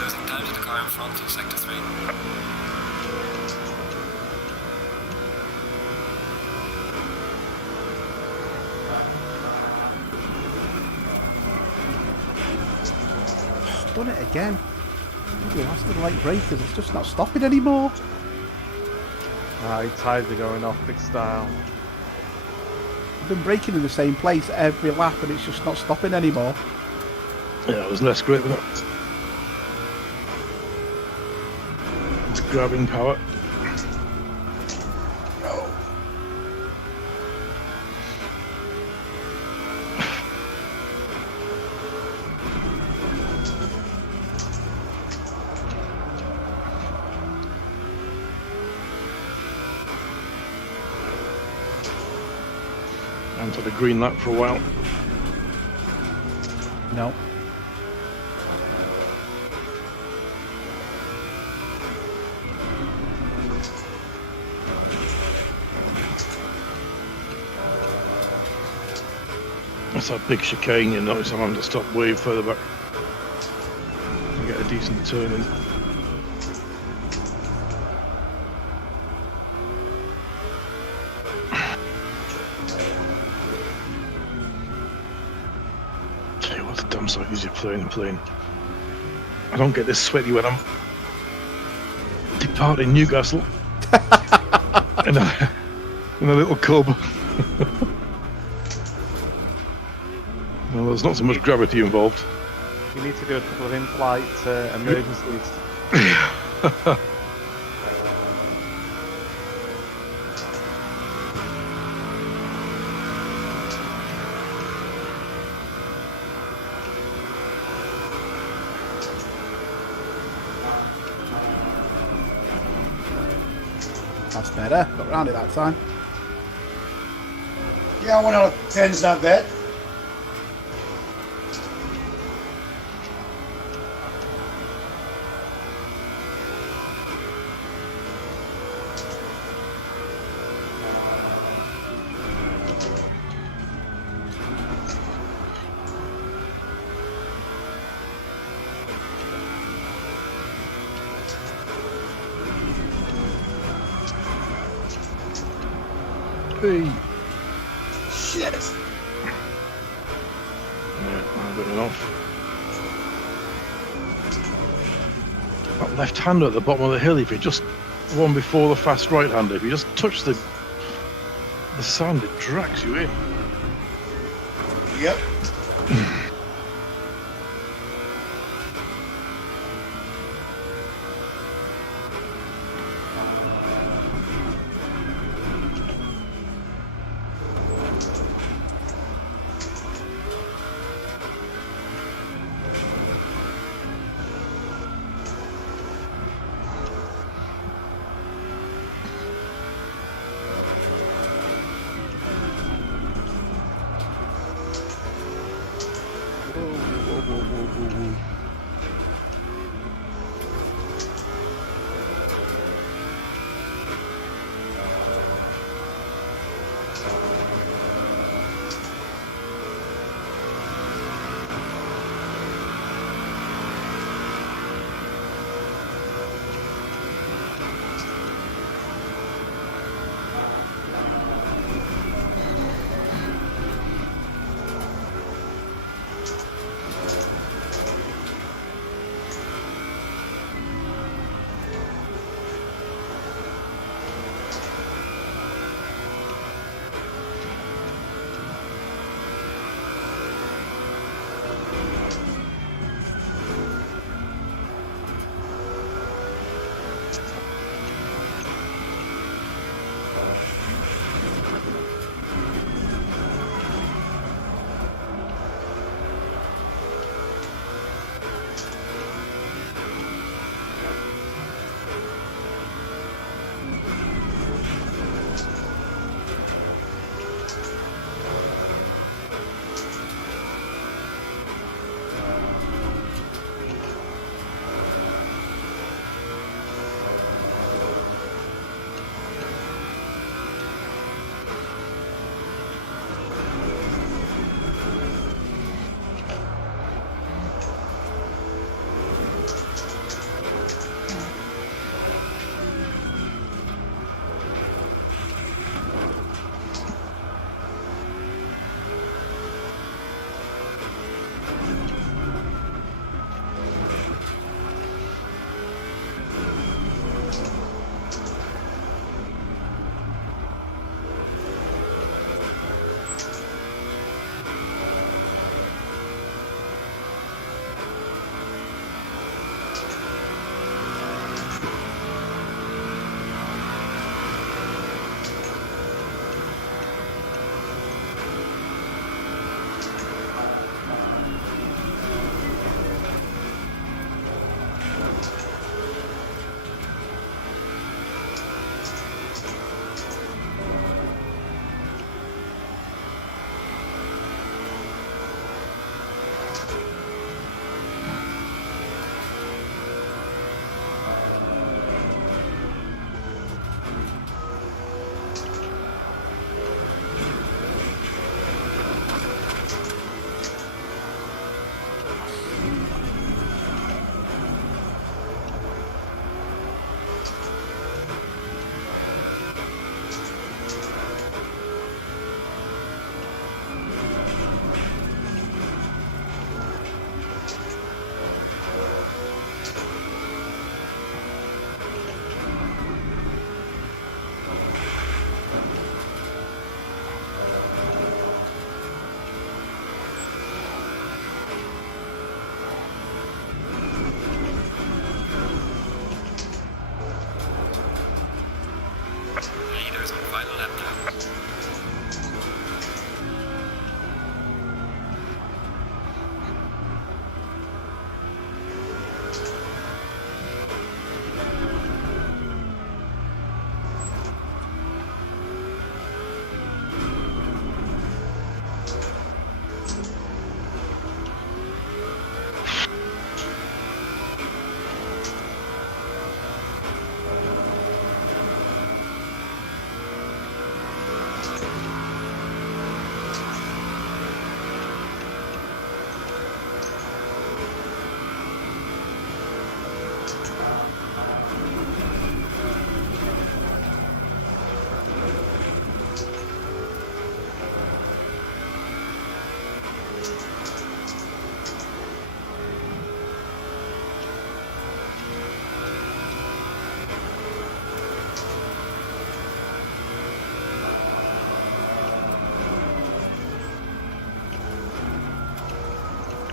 Losing time to the car in front in sector 3. Done it again. Maybe that's the light breakers. It's just not stopping anymore. Ah, your tyres are going off big style. I've been braking in the same place every lap and it's just not stopping anymore. Yeah, it was less grip than that. It's grabbing power. No. And for the green lap for a while. No. That's that big chicane, you notice I'm having to stop way further back to get a decent turn in. I'm sorry, use your plane. I don't get this sweaty when I'm departing Newcastle in a little cub. Well, there's not so much gravity involved. You need to do a couple of in-flight emergencies. That's better. Got round it that time. Yeah, 1 out of 10's not bad. Hey. Shit. Yeah, good enough. That left-hander at the bottom of the hill, if you just one before the fast right-hander, if you just touch the sand, it drags you in. Yep.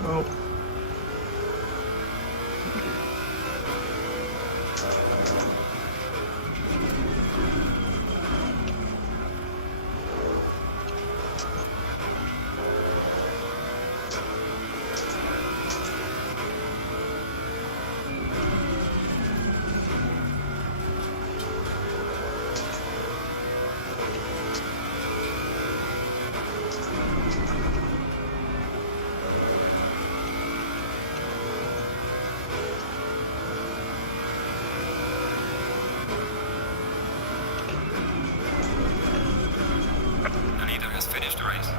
Oh. The leader has finished the race.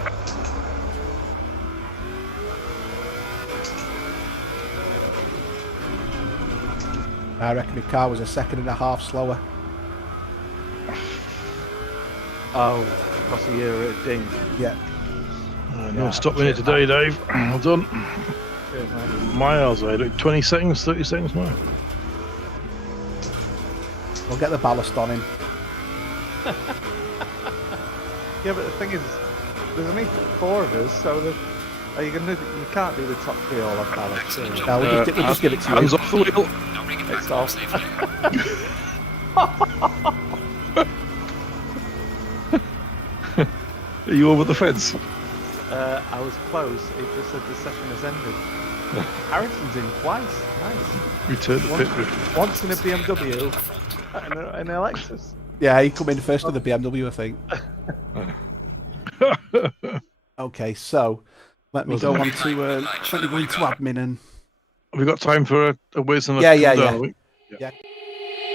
I reckon the car was a second and a half slower. Oh, across the year at Ding. Yeah. No stopping it today, Dave. Well done. Cheers, mate. Miles, I do 20 seconds, 30 seconds more. We'll get the ballast on him. Yeah, but the thing is, there's only 4 of us, so are you gonna? You can't do the top 3 all on balance. Excellent surely. job. No, we'll just give it to Hands you. off the wheel. Now bring it back It's home off. safely. Are you over the fence? I was close. It just said the session has ended. Harrison's in twice. Nice. Return to pit. Once in a BMW and a Lexus. Yeah, he come in first with the BMW, I think. Okay, so let me go on to let me go into admin and Have we got time for a whiz and a Yeah, cool yeah, down, yeah. have we?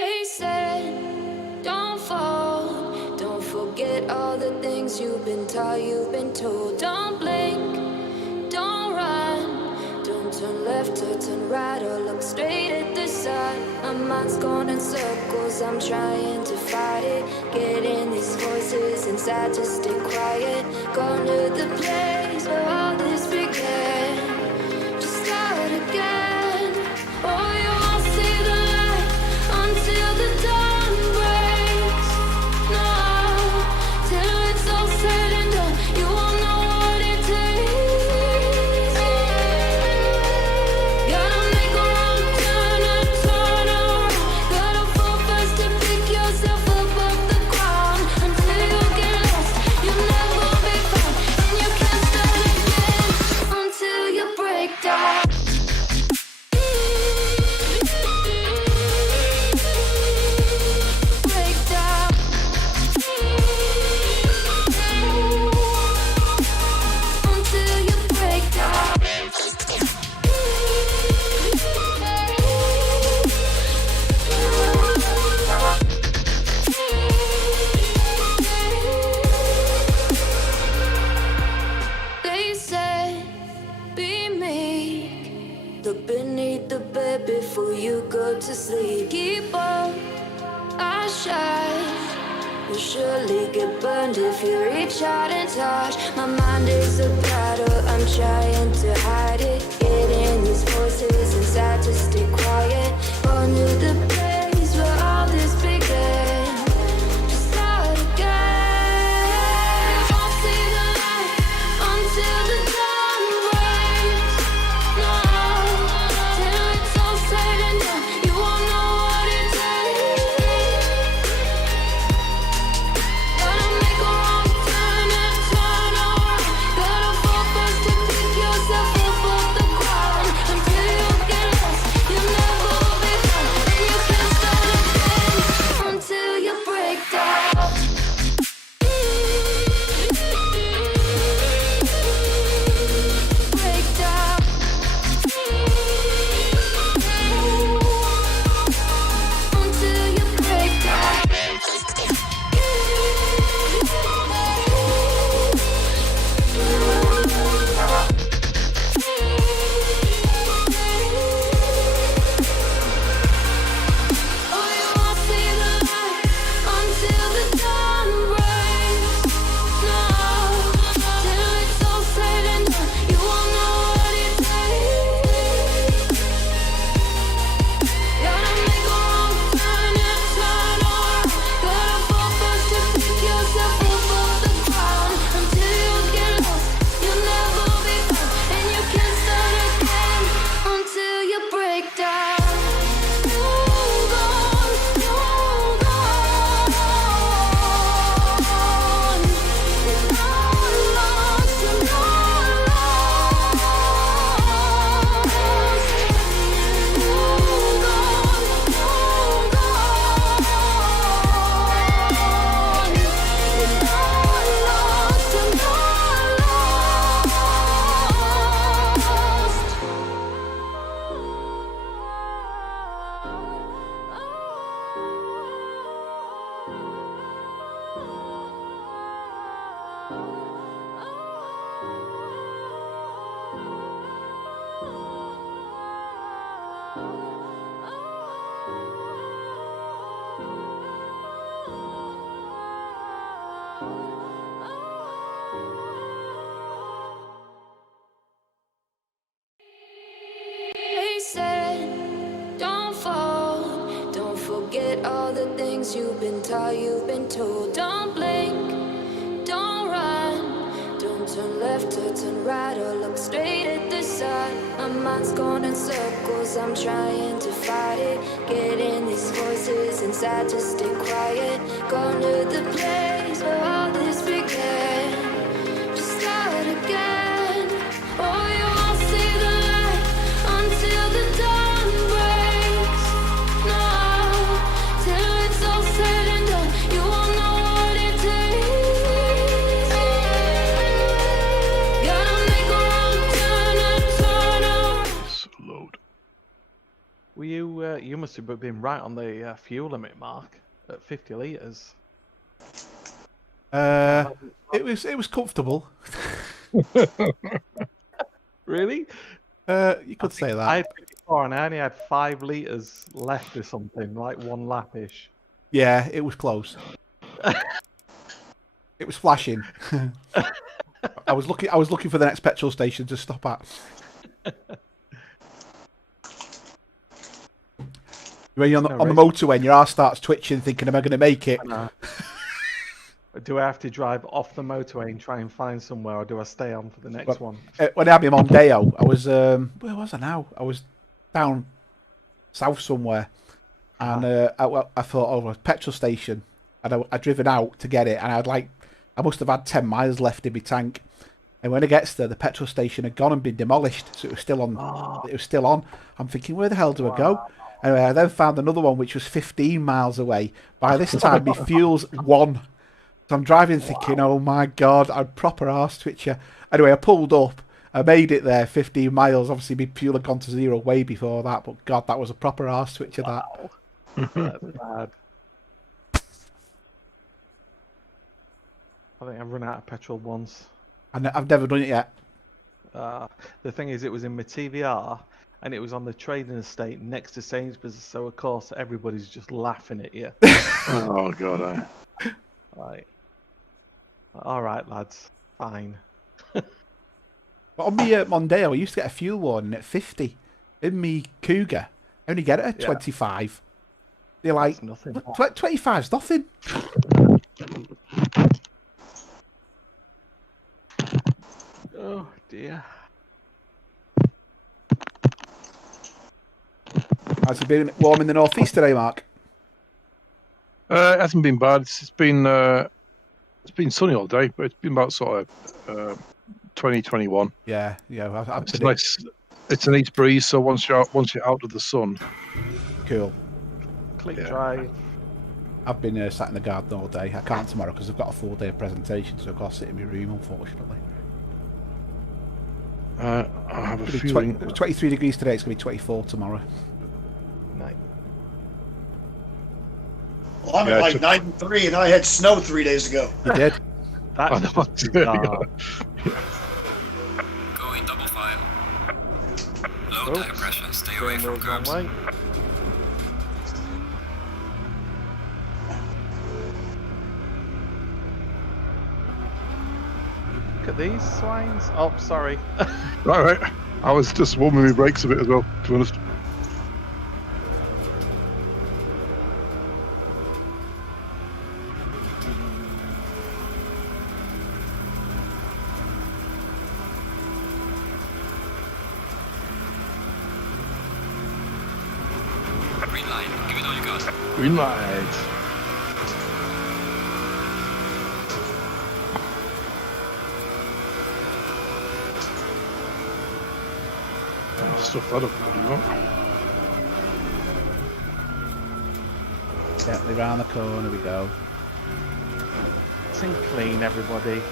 They said, don't fall, don't forget all the things you've been taught, you've been told. Don't blink, don't run, don't turn left or turn right or look straight at the sun. My mind's going in circles, I'm trying to fight it. Getting these voices inside to stay quiet. Going to the place where all this began. Just start again. Oh, you won't see the light until the dawn breaks. No, till it's all said and done, you won't know what it takes. Gotta make a wrong turn and turn around. Gotta fall fast to pick yourself up off the ground. Until you get lost, you'll never be found, and you can't start again until you break down. Break down. Until you break down. They said, be meek. Look beneath the bed before you go to sleep. Keep on, I shine. You'll surely get burned if you reach out and touch. My mind is a battle, I'm trying to hide it. Getting these voices inside to stay quiet. Going to the place where all this began. Just start again. You won't see the light until the dawn breaks. No, till it's all said and done, you won't know what it takes. Gotta make a wrong turn and turn around. Gotta fall fast to pick yourself up off the ground. Until you get lost, you'll never be found, and you things you've been taught, you've been told. Don't blink, don't run, don't turn left or turn right or look straight at the sun. My mind's going in circles, I'm trying to fight it. Getting these voices inside to stay quiet. Gone to the place where all this began. Just start again. Oh, you won't see the light until the dawn breaks. No, till it's all said and done, you won't know what it takes. Gotta make a wrong turn and turn around. So load. Were you must have been right on the fuel limit mark at 50 litres. It was comfortable. Really? You could say I that. had 54 and I only had 5 litres left or something, like one lap-ish. Yeah, it was close. It was flashing. I was looking for the next petrol station to stop at. When you're on the motorway and your arse starts twitching, thinking, "Am I going to make it?" Do I have to drive off the motorway and try and find somewhere, or do I stay on for the next one? When I had my Mondeo, I was where was I now? I was down south somewhere, and I thought, oh, a petrol station, and I'd driven out to get it, and I must have had 10 miles left in my tank. And when it gets there, the petrol station had gone and been demolished, so it was still on. It was still on. I'm thinking, where the hell do I go? Anyway, I then found another one which was 15 miles away. By this time, my fuel's 1. So I'm driving thinking, oh my God, I'm proper arse twitcher. Anyway, I pulled up. I made it there, 15 miles. Obviously, my fuel had gone to 0 way before that. But God, that was a proper arse twitcher, that. That's bad. I think I've run out of petrol once. And I've never done it yet. The thing is, it was in my TVR, and it was on the trading estate next to Sainsbury's, so of course everybody's just laughing at you. Oh God, Right. All right, lads. Fine. But on my Mondeo, I used to get a fuel warning at 50. In me Cougar, I only get it at 25. They're like, That's nothing. 25's nothing. Oh dear. Has it been warm in the northeast today, Mark? it hasn't been bad. It's been sunny all day, but it's been about sort of 2021. Yeah. It's nice. It's an east breeze, so once you're out of the sun, Cool. Click Yeah. drive. I've been sat in the garden all day. I can't tomorrow because I've got a full-day presentation, so I've got to sit in my room, unfortunately. I have a It'll be feeling. 23 degrees today. It's going to be 24 tomorrow. Nice. Well, I'm Yeah, at like it's 93, and I had snow 3 days ago. You did? That's I know, just yeah. bizarre. Go in double file. Low Oops. tire pressure. Stay away Going from the wrong curbs. way. Look at these swines. Oh, sorry. Right. I was just warming my brakes a bit as well, to be honest. Green line. Give it all you got. Green light. Stuff that up, what do you want? Gently round the corner we go. Nice and clean, everybody.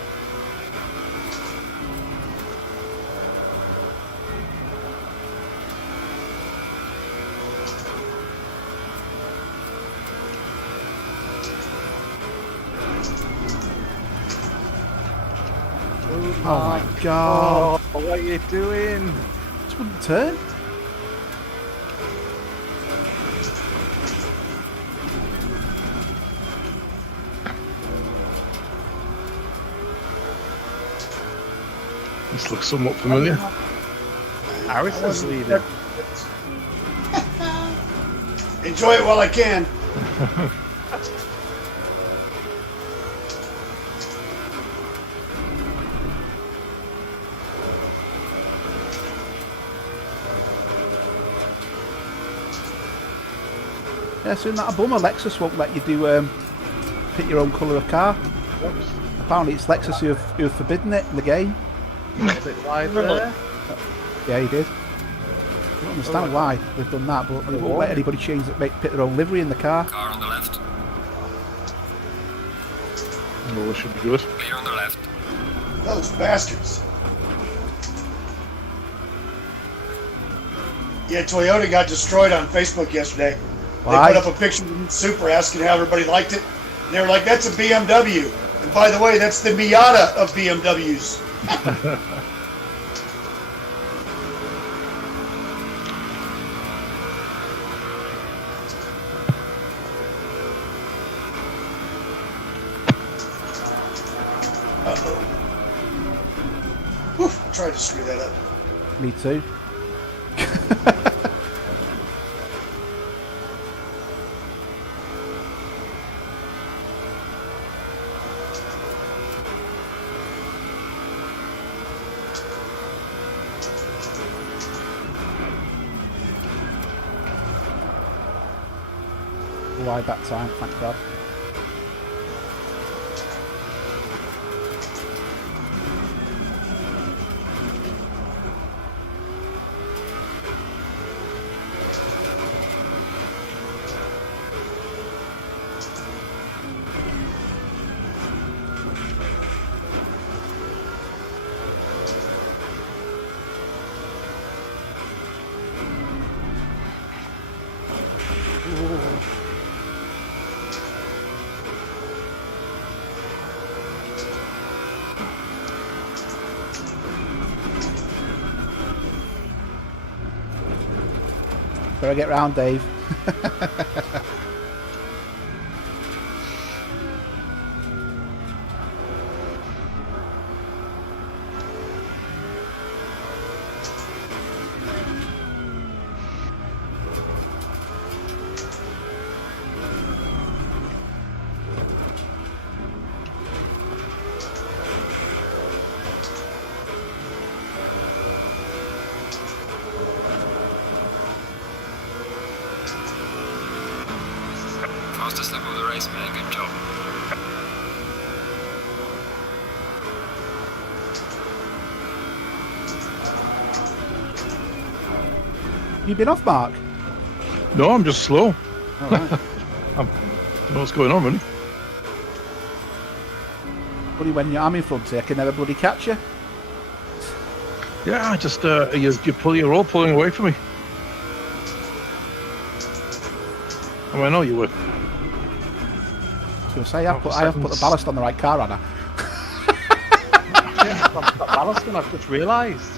Oh my God! Oh, what are you doing? Just wouldn't turn. This looks somewhat familiar. Harrison's leading. Enjoy it while I can. Yeah, so isn't that a bummer? Lexus won't let you do pick your own colour of car. Apparently it's Lexus who have forbidden it in the game. Was it live there? Yeah, he did. I don't understand why they've done that, but they won't let anybody pick their own livery in the car. Car on the left. Oh, it should be good. Clear on the left. Those bastards. Yeah, Toyota got destroyed on Facebook yesterday. Why? They put up a picture of the Supra asking how everybody liked it. And they were like, that's a BMW. And by the way, that's the Miata of BMWs. Uh-oh. Whew, I tried to screw that up. Me too. Wide that time, thank God. Better get round, Dave. Fastest lap of the race, man. Good job. You been off, Mark? No, I'm just slow. All right. I don't know what's going on, really. Buddy, when I'm in front of you, I can never bloody catch you. Yeah, just you're all pulling away from me. Oh, I know you were. I was going to say, I have put the ballast on the right car, Anna. Yeah, I've got ballast and I've just realised.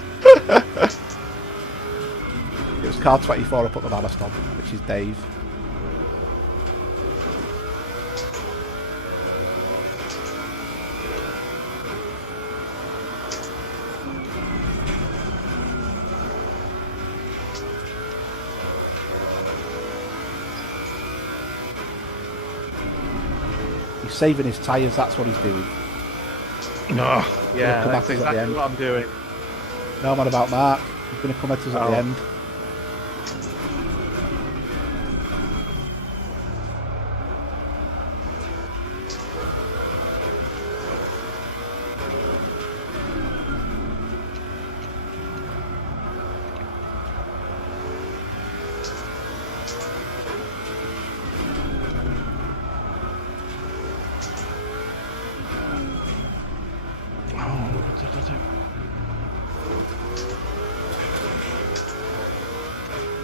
It was car 24 I put the ballast on, which is Dave. He's saving his tyres, that's what he's doing. No. Yeah, come that's at us at the exactly end. what I'm doing. No man about Mark. He's going to come at us at the end.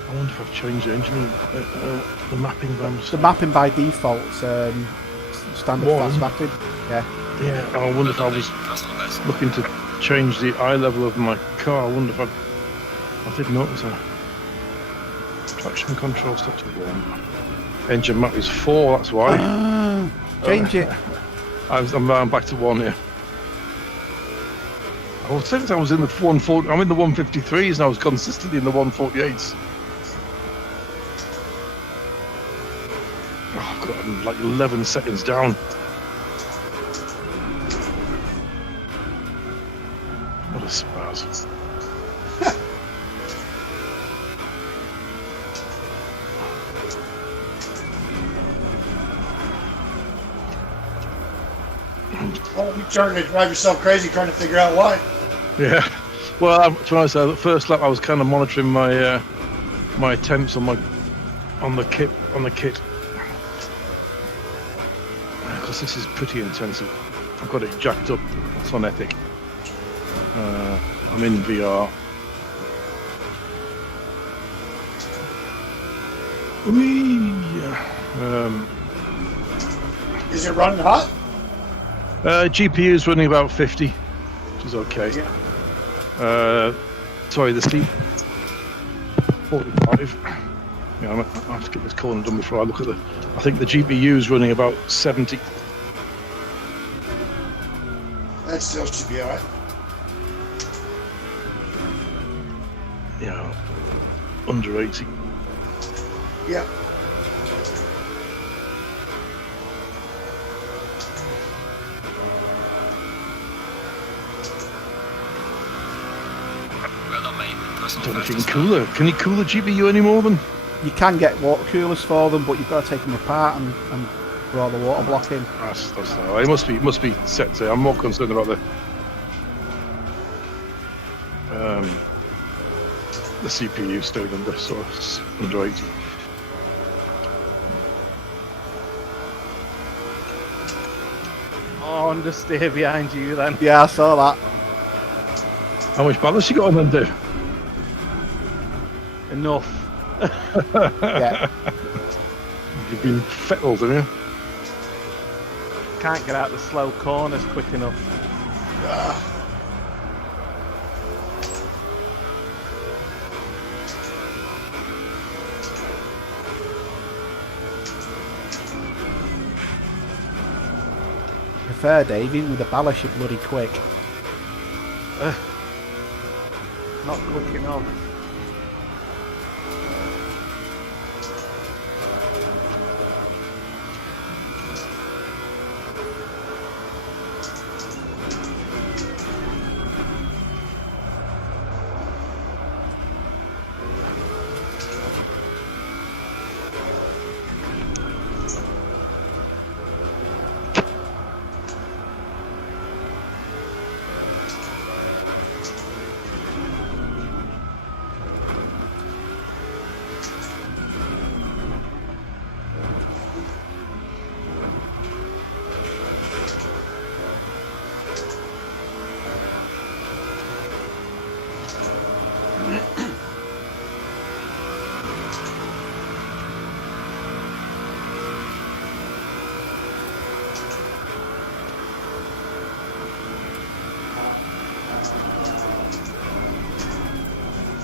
I wonder if I've changed the engine, the mapping bands. The mapping by default, standard One. fast mapping. Yeah. Yeah, I wonder if I was looking to change the eye level of my car. I wonder if I did notice a traction control set to 1. Engine map is 4, that's why. Change it. I'm back to 1 here. Oh, since I was in the 140, I'm in the 153s and I was consistently in the 148s. Oh god, I'm like 11 seconds down. What a spaz. Oh, you're starting to drive yourself crazy trying to figure out why. Yeah. Well, to be honest, the first lap I was kind of monitoring my my attempts on the kit because this is pretty intensive. I've got it jacked up. It's on Epic. I'm in VR. Is it running hot? GPU is running about 50, which is okay. Yeah. Sorry, the sleep 45. Yeah, I have to get this corner done before I look at the. I think the GPU is running about 70. That still should be alright. Yeah, under 80. Yeah. Well done, mate. Personal Don't know if you can fastest cool it. Can you cool the GPU any more than? You can get water coolers for them, but you've got to take them apart and put all the water block in. That's it must be set to. I'm more concerned about the CPU staying under, so it's under 80. Oh, understeer behind you then. Yeah, I saw that. How much balance you got on then, Dave? Enough. Yeah. You've been fettled, haven't you? Can't get out the slow corners quick enough. Fair, Dave, even with the ballast, you're bloody quick. Not quick enough.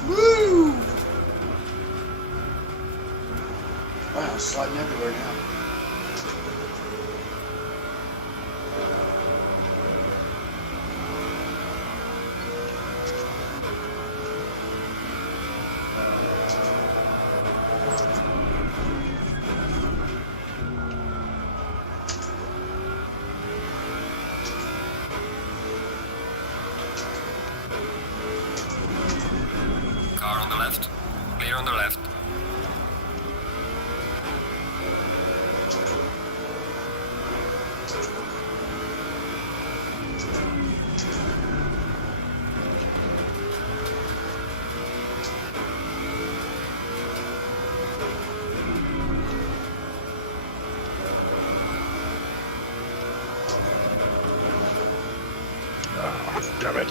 Woo! Wow, it's sliding everywhere now. Car on the left. Clear on the left. Damn it.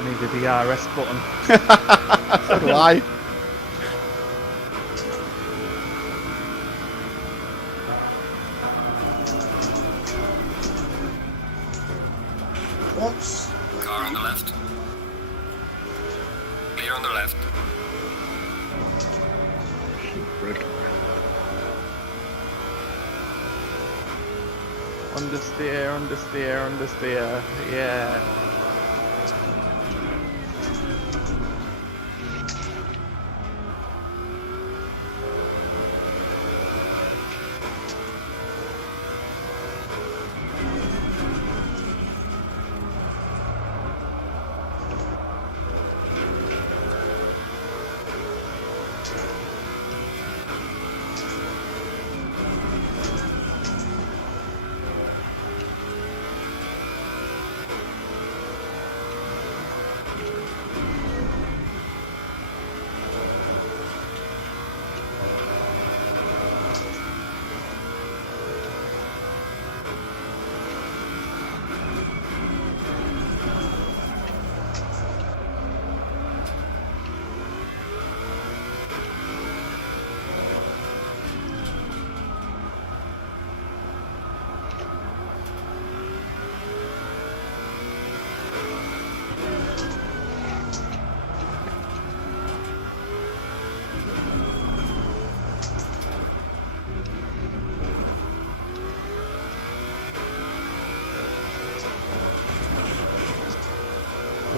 I need the DRS button. So do I. Whoops. Car on the left. Clear on the left. Brick. Understeer, understeer, understeer. Yeah.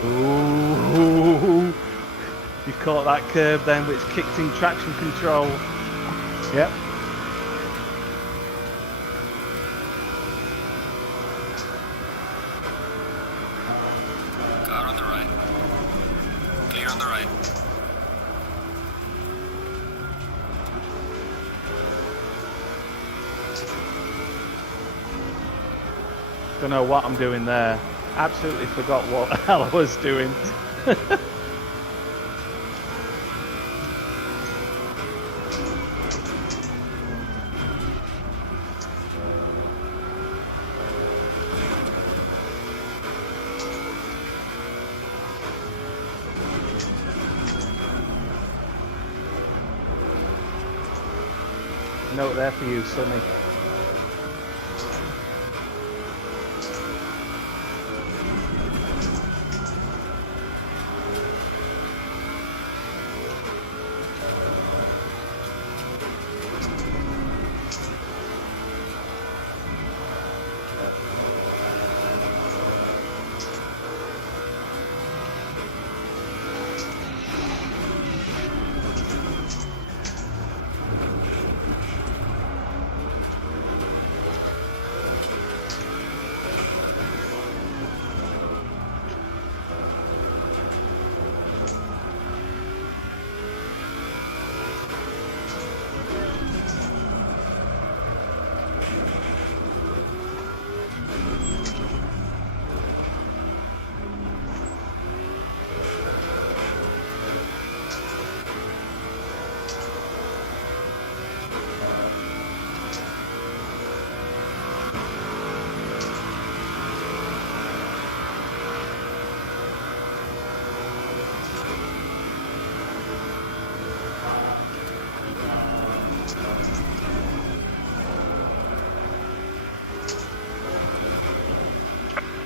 Ooh. You caught that curve then, which kicked in traction control. Yep. Car on the right. Clear on the right. Don't know what I'm doing there. Absolutely forgot what the hell I was doing. Note there for you, Sonny.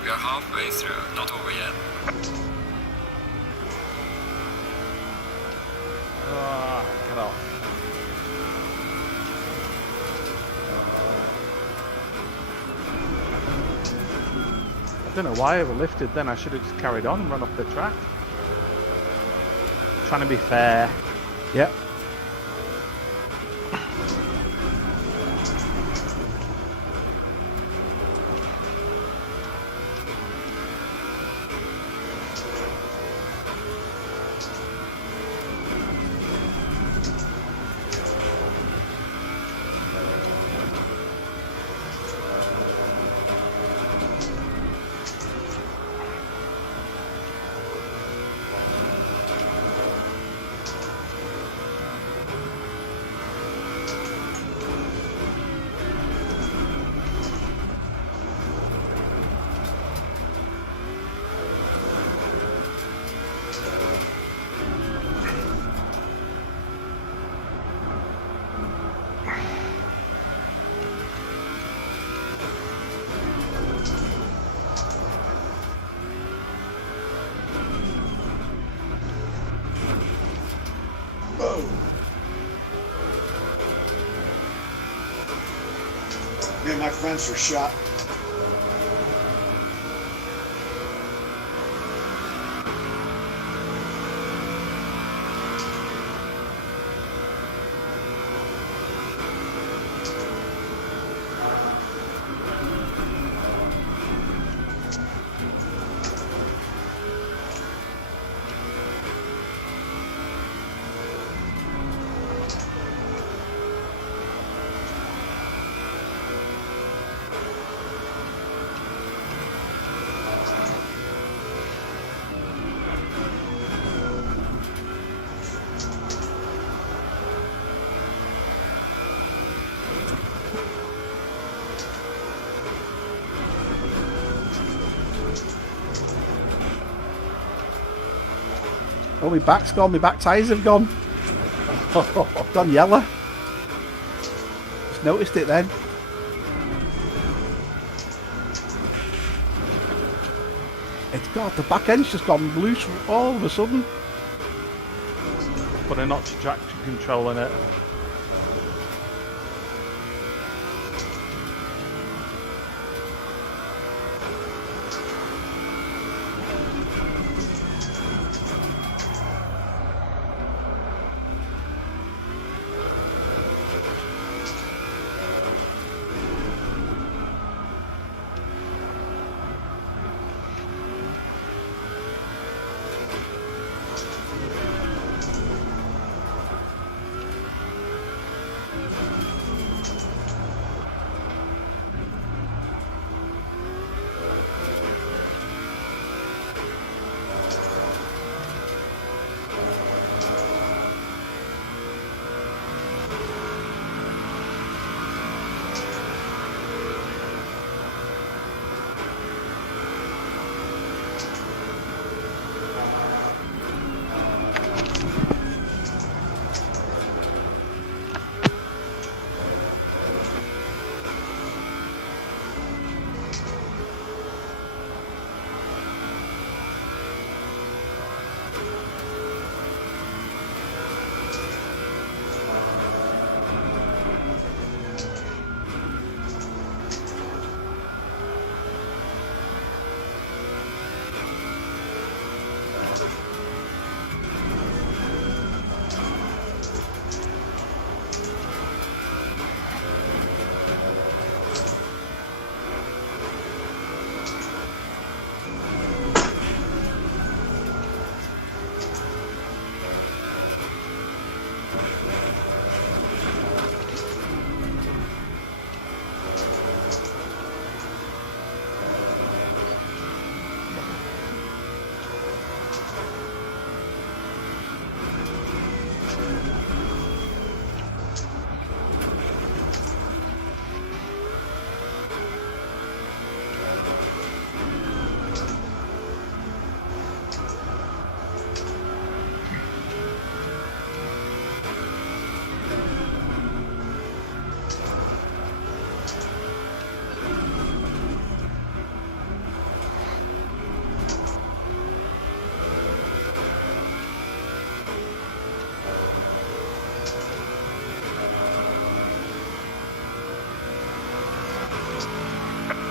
We are halfway through, not over yet. Ah, get off. I don't know why I lifted then. I should have just carried on and run off the track. Trying to be fair. Yep. go. Man, my friends are shot. Oh, my back's gone. My back tyres have gone. Gone yellow. Just noticed it then. It's got the back end's just gone loose all of a sudden. But a notch traction control in it.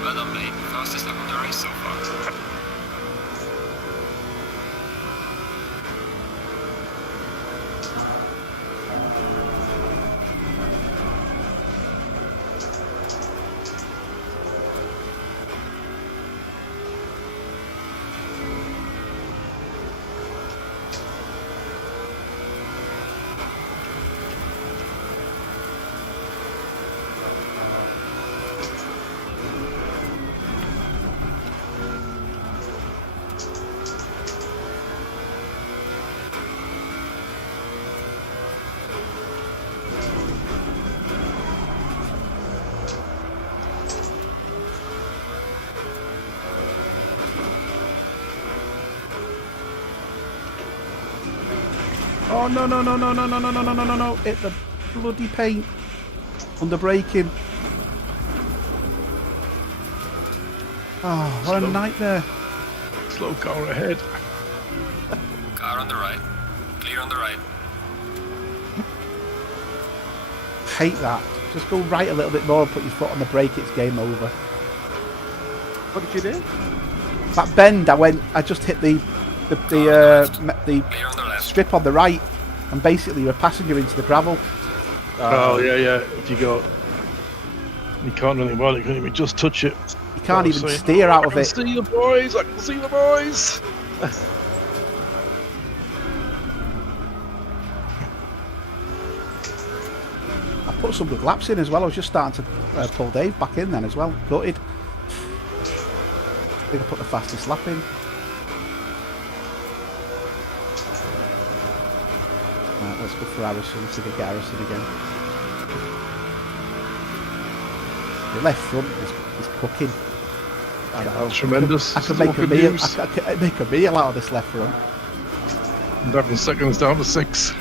Well done, mate. Fastest lap of the race so far. Oh no no no no no no no no no no no no! Hit the bloody paint. Under braking. Oh, what a nightmare. Slow car ahead. Car on the right. Clear on the right. hate that. Just go right a little bit more and put your foot on the brake. It's game over. What did you do? That bend, I just hit the Clear on the left. strip on the right, and basically you're a passenger into the gravel. Oh yeah. If you go, you can't really well. You can't even just touch it. You can't even steer out of I it. can see the boys. I can see the boys. I put some good laps in as well. I was just starting to pull Dave back in then as well. Gutted. I think I put the fastest lap in. Right, let's go for Harrison, see if we get Harrison again. The left front is cooking. I know. Tremendous. I could make a meal. I could make a meal out of this left front. 11 seconds down to 6.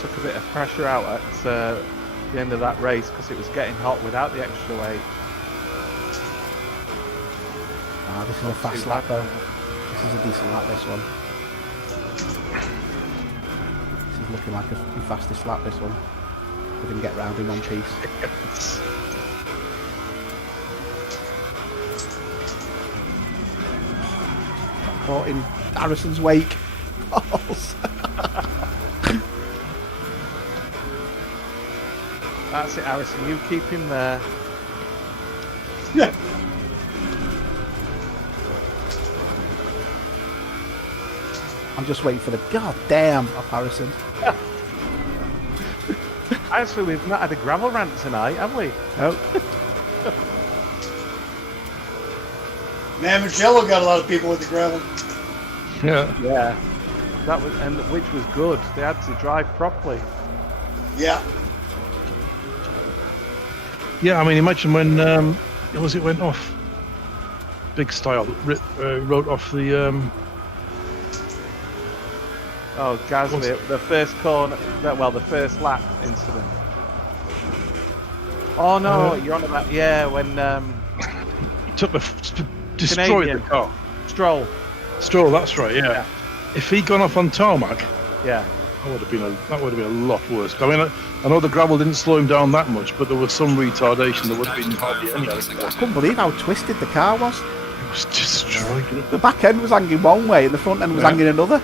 Took a bit of pressure out at the end of that race because it was getting hot without the extra weight. Ah, this is a fast lap though. This is a decent lap, this one. This is looking like the fastest lap, this one. We can get round in one piece. Caught in Harrison's wake. That's it, Harrison. You keep him there. Yeah. I'm just waiting for the goddamn of Harrison. Actually, we've not had a gravel rant tonight, have we? No. Man, Mugello got a lot of people with the gravel. Yeah. Yeah. That was, and which was good. They had to drive properly. Yeah. Yeah, I mean, imagine when it went off. Big Style wrote off the. Oh, Gasly, the first corner, the first lap incident. Oh no, you're on about when Took destroyed Canadian. the car. Stroll. Stroll, that's right. Yeah. If he'd gone off on tarmac, Yeah. that would have been a lot worse. I mean, I know the gravel didn't slow him down that much, but there was some retardation. There would have been hardly any. I couldn't believe how twisted the car was. It was destroyed. The back end was hanging one way and the front end was hanging another.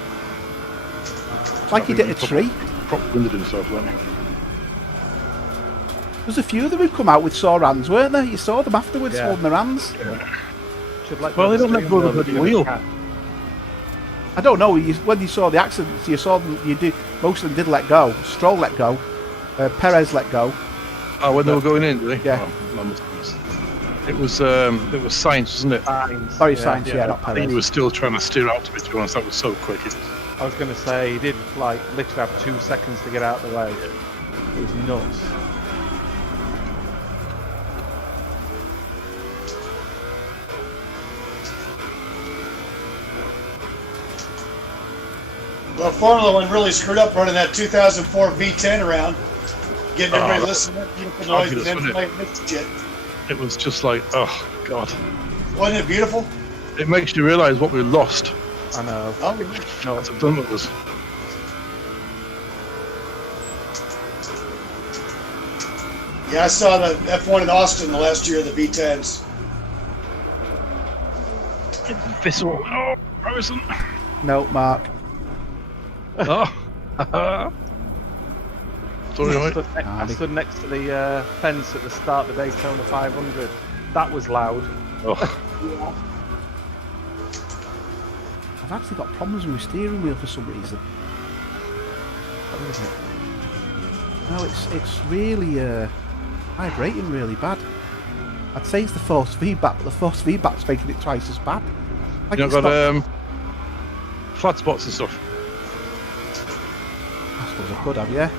Like he'd hit a tree. Proper winded himself, weren't he? There's a few of them who'd come out with sore hands, weren't there? You saw them afterwards holding their hands. Well, they don't let go of the bloody wheel. I don't know. When you saw the accidents, you saw them. Most of them did let go. Stroll let go. Perez let go. Oh, when they were going in, did they? Yeah. Oh, it was Sainz, wasn't it? Sorry, Sainz. Yeah, not I think he Perez. was still trying to steer out to be honest. That was so quick. I was going to say he did literally have 2 seconds to get out of the way. It was nuts. Well, Formula One really screwed up running that 2004 V10 around, getting everybody listening, beautiful noise, and then playing this shit. It was just like, oh god. Wasn't it beautiful? It makes you realise what we lost. I know. Oh, No, That's done with us. yeah, I saw the F1 in Austin the last year of the V10s. Vissel. Oh, Harrison. No, Mark. Oh. Sorry, mate. I stood next to the fence at the start of the Daytona 500. That was loud. Oh. I've actually got problems with my steering wheel for some reason. What is it? No, it's really vibrating really bad. I'd say it's the force feedback, but the force feedback's making it twice as bad. Like You it's got not- flat spots and stuff. I suppose I could have, yeah.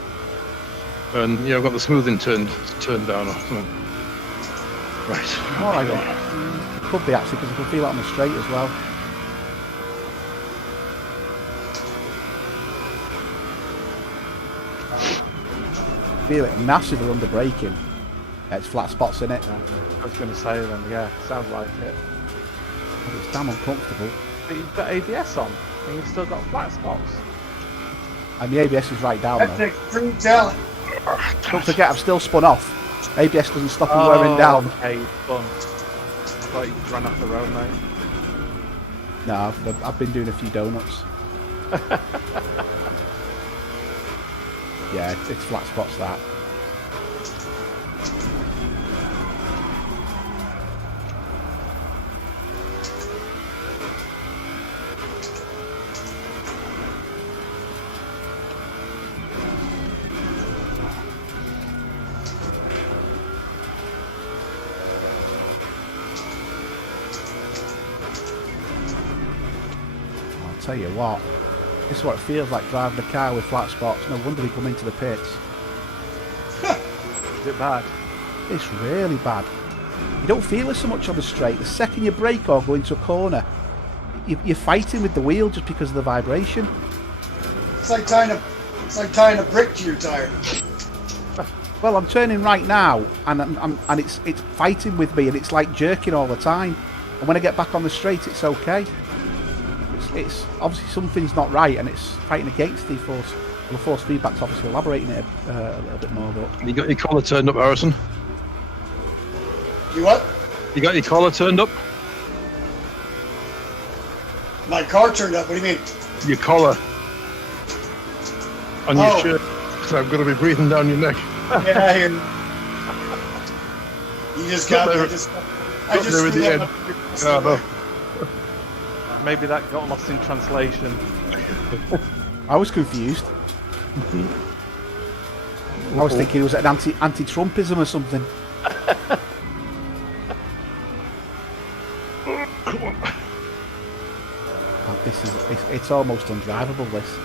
And I've got the smoothing turned down or something. Right. All right, then. It could be actually because I can feel it on the straight as well. Feel it massively under braking. Yeah, it's flat spots in it. I was going to say then, yeah, sounds like it. But it's damn uncomfortable. But you've got ABS on, and you've still got flat spots. And the ABS is right down That's though. extreme talent. Don't forget, I've still spun off. ABS doesn't stop him wearing down. Okay, fun. I thought you ran off the road, mate. No, I've been doing a few donuts. Yeah, it's flat spots that. Tell you what, this is what it feels like driving a car with flat spots. No wonder they come into the pits. Is it bad? It's really bad. You don't feel it so much on the straight. The second you brake or go into a corner, you're fighting with the wheel just because of the vibration. It's like tying a brick to your tire. Well, I'm turning right now, and and it's fighting with me, and it's like jerking all the time. And when I get back on the straight, it's okay. It's obviously something's not right, and it's fighting against the force. Well, the force feedback's obviously elaborating it a little bit more. But You got your collar turned up, Harrison? You what? You got your collar turned up? My car turned up. What do you mean? Your collar on your Oh. shirt. So I'm going to be breathing down your neck. Yeah, I hear you. You just got me. there- I just there at threw the that end. up here. Yeah, no. Maybe that got lost in translation. I was confused. I was thinking it was an anti-Trumpism or something. Oh, it's almost undrivable, this.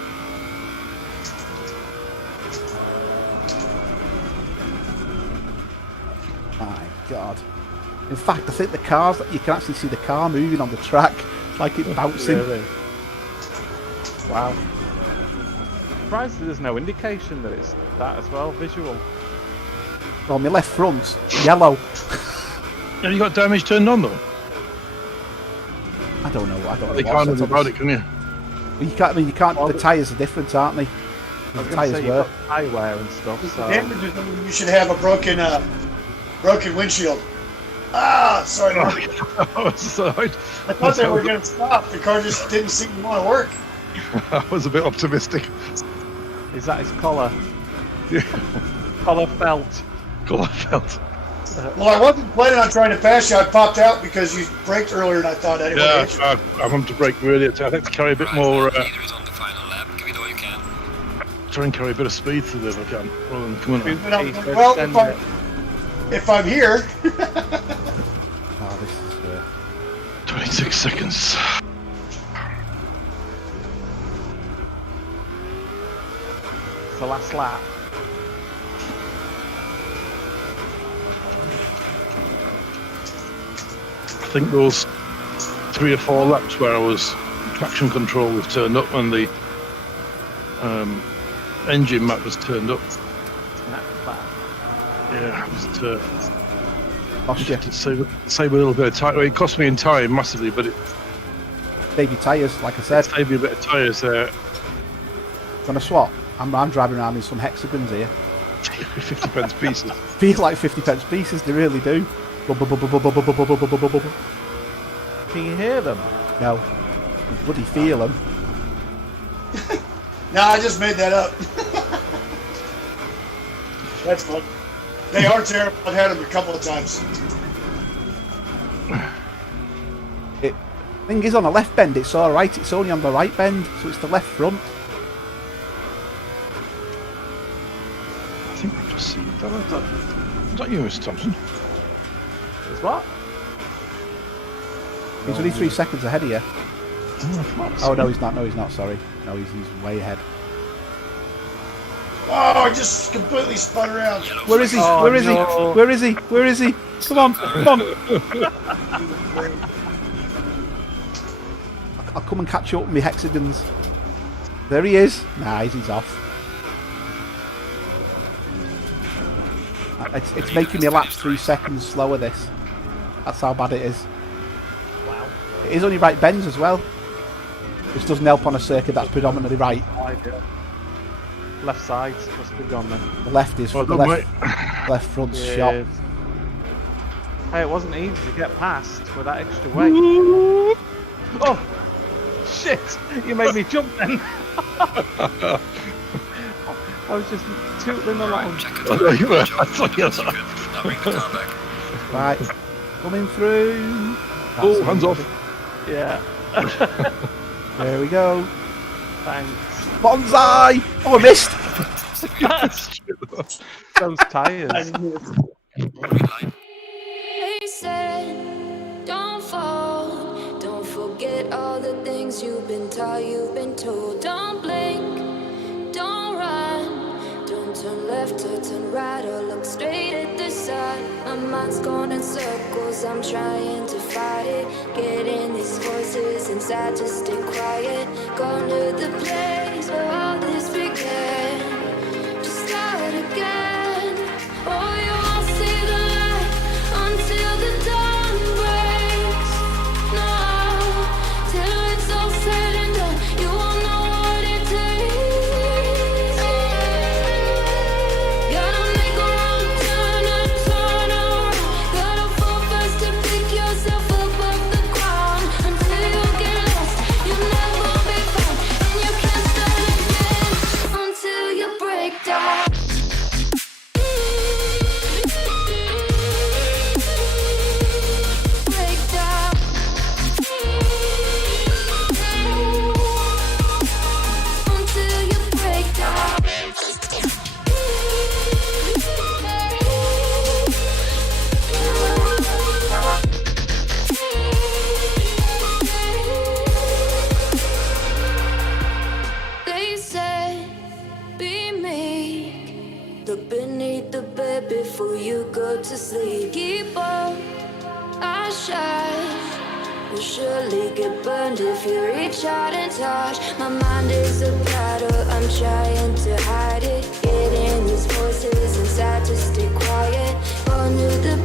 My God. In fact, I think the cars, you can actually see the car moving on the track, like it's bouncing. Really? Wow. Surprised there's no indication that it's that as well, visual. Well, my left front, yellow. Have you got damage turned on though? I don't know. You what can't live setup about is. it, can you? You can't. I mean, you can't. The tyres are different, aren't they? I The was going to tyres say, you've were. got eye wear and stuff, so... Damage is when you should have a broken windshield. Ah, sorry. I I thought they were going to stop. The car just didn't seem to want to work. was a bit optimistic. Is that his collar? Yeah. Collar felt. Collar felt. Well, I wasn't planning on trying to pass you. I popped out because you braked earlier, and I thought I didn't want to Yeah, hit you. I want to brake really. I think to carry a bit more. Leader is on the final lap. Give it all you can. Try and carry a bit of speed through there if I can, rather than coming on. And I'm like, well, if I'm here, Oh, this is. 26 seconds. The last lap. I think those 3 or 4 laps where I was traction control was turned up and the engine map was turned up. Yeah, it was Lost you. to save a little bit of time. Well, it cost me in time massively, but it Save your tyres, like I said. saved me a bit of tyres there. Gonna swap. I'm driving around in some hexagons here. 50 pence pieces. Feel like 50 pence pieces, they really do. Can you hear them? No. You bloody feel them. no, I just made that up. That's fun. They are terrible. I've had them a couple of times. Thing is, on the left bend, it's alright. It's only on the right bend, so it's the left front. I think I've just seen that. Is that you, Mr. Thompson? Is what? He's only 3 seconds ahead of you. Oh, No, he's not. No, he's not. Sorry. No, he's way ahead. Oh, I just completely spun around. Where is he? Oh, Where is no. he? Where is he? Where is he? Come on, come on. I'll come and catch you up with my hexagons. There he is. Nice, he's off. It's making me laps 3 seconds slower, this. That's how bad it is. Wow. It is only right bends as well. Which doesn't help on a circuit that's predominantly right. I do. Left side's must be gone then. The left is Well the done, left, mate. left front's shot. Yes. Hey, it wasn't easy to get past with that extra weight. Oh, shit! You made me jump then. I was just tootling along. Check I it thought you were. out. I thought you were. Now bring the car back. Right, coming through. Oh, That's hands it. off. Yeah. There we go. Thanks. Bonsai! Oh, I missed. Those tires. Green light. They said, don't fall. Don't forget all the things you've been taught, you've been told. Don't blink, don't run. Don't turn left or turn right or look straight at the sun. My mind's going in circles, I'm trying to fight it. Getting these voices inside to stay quiet. Going to the place where all this began. Just start again. Oh, you won't see the light until the dawn breaks. No, till it's all said and done, you won't know what it takes. Gotta make a wrong turn and turn around. Gotta fall fast to pick yourself up off the ground. Until you get lost, you'll never be found. And you can't start again until you break down. Break down. Until you break down. They said, be meek. Look beneath the bed before you go to sleep. Keep on, I shine. You'll surely get burned if you reach out and touch. My mind is a battle, I'm trying to hide it. Getting these voices inside to stay quiet. Going to the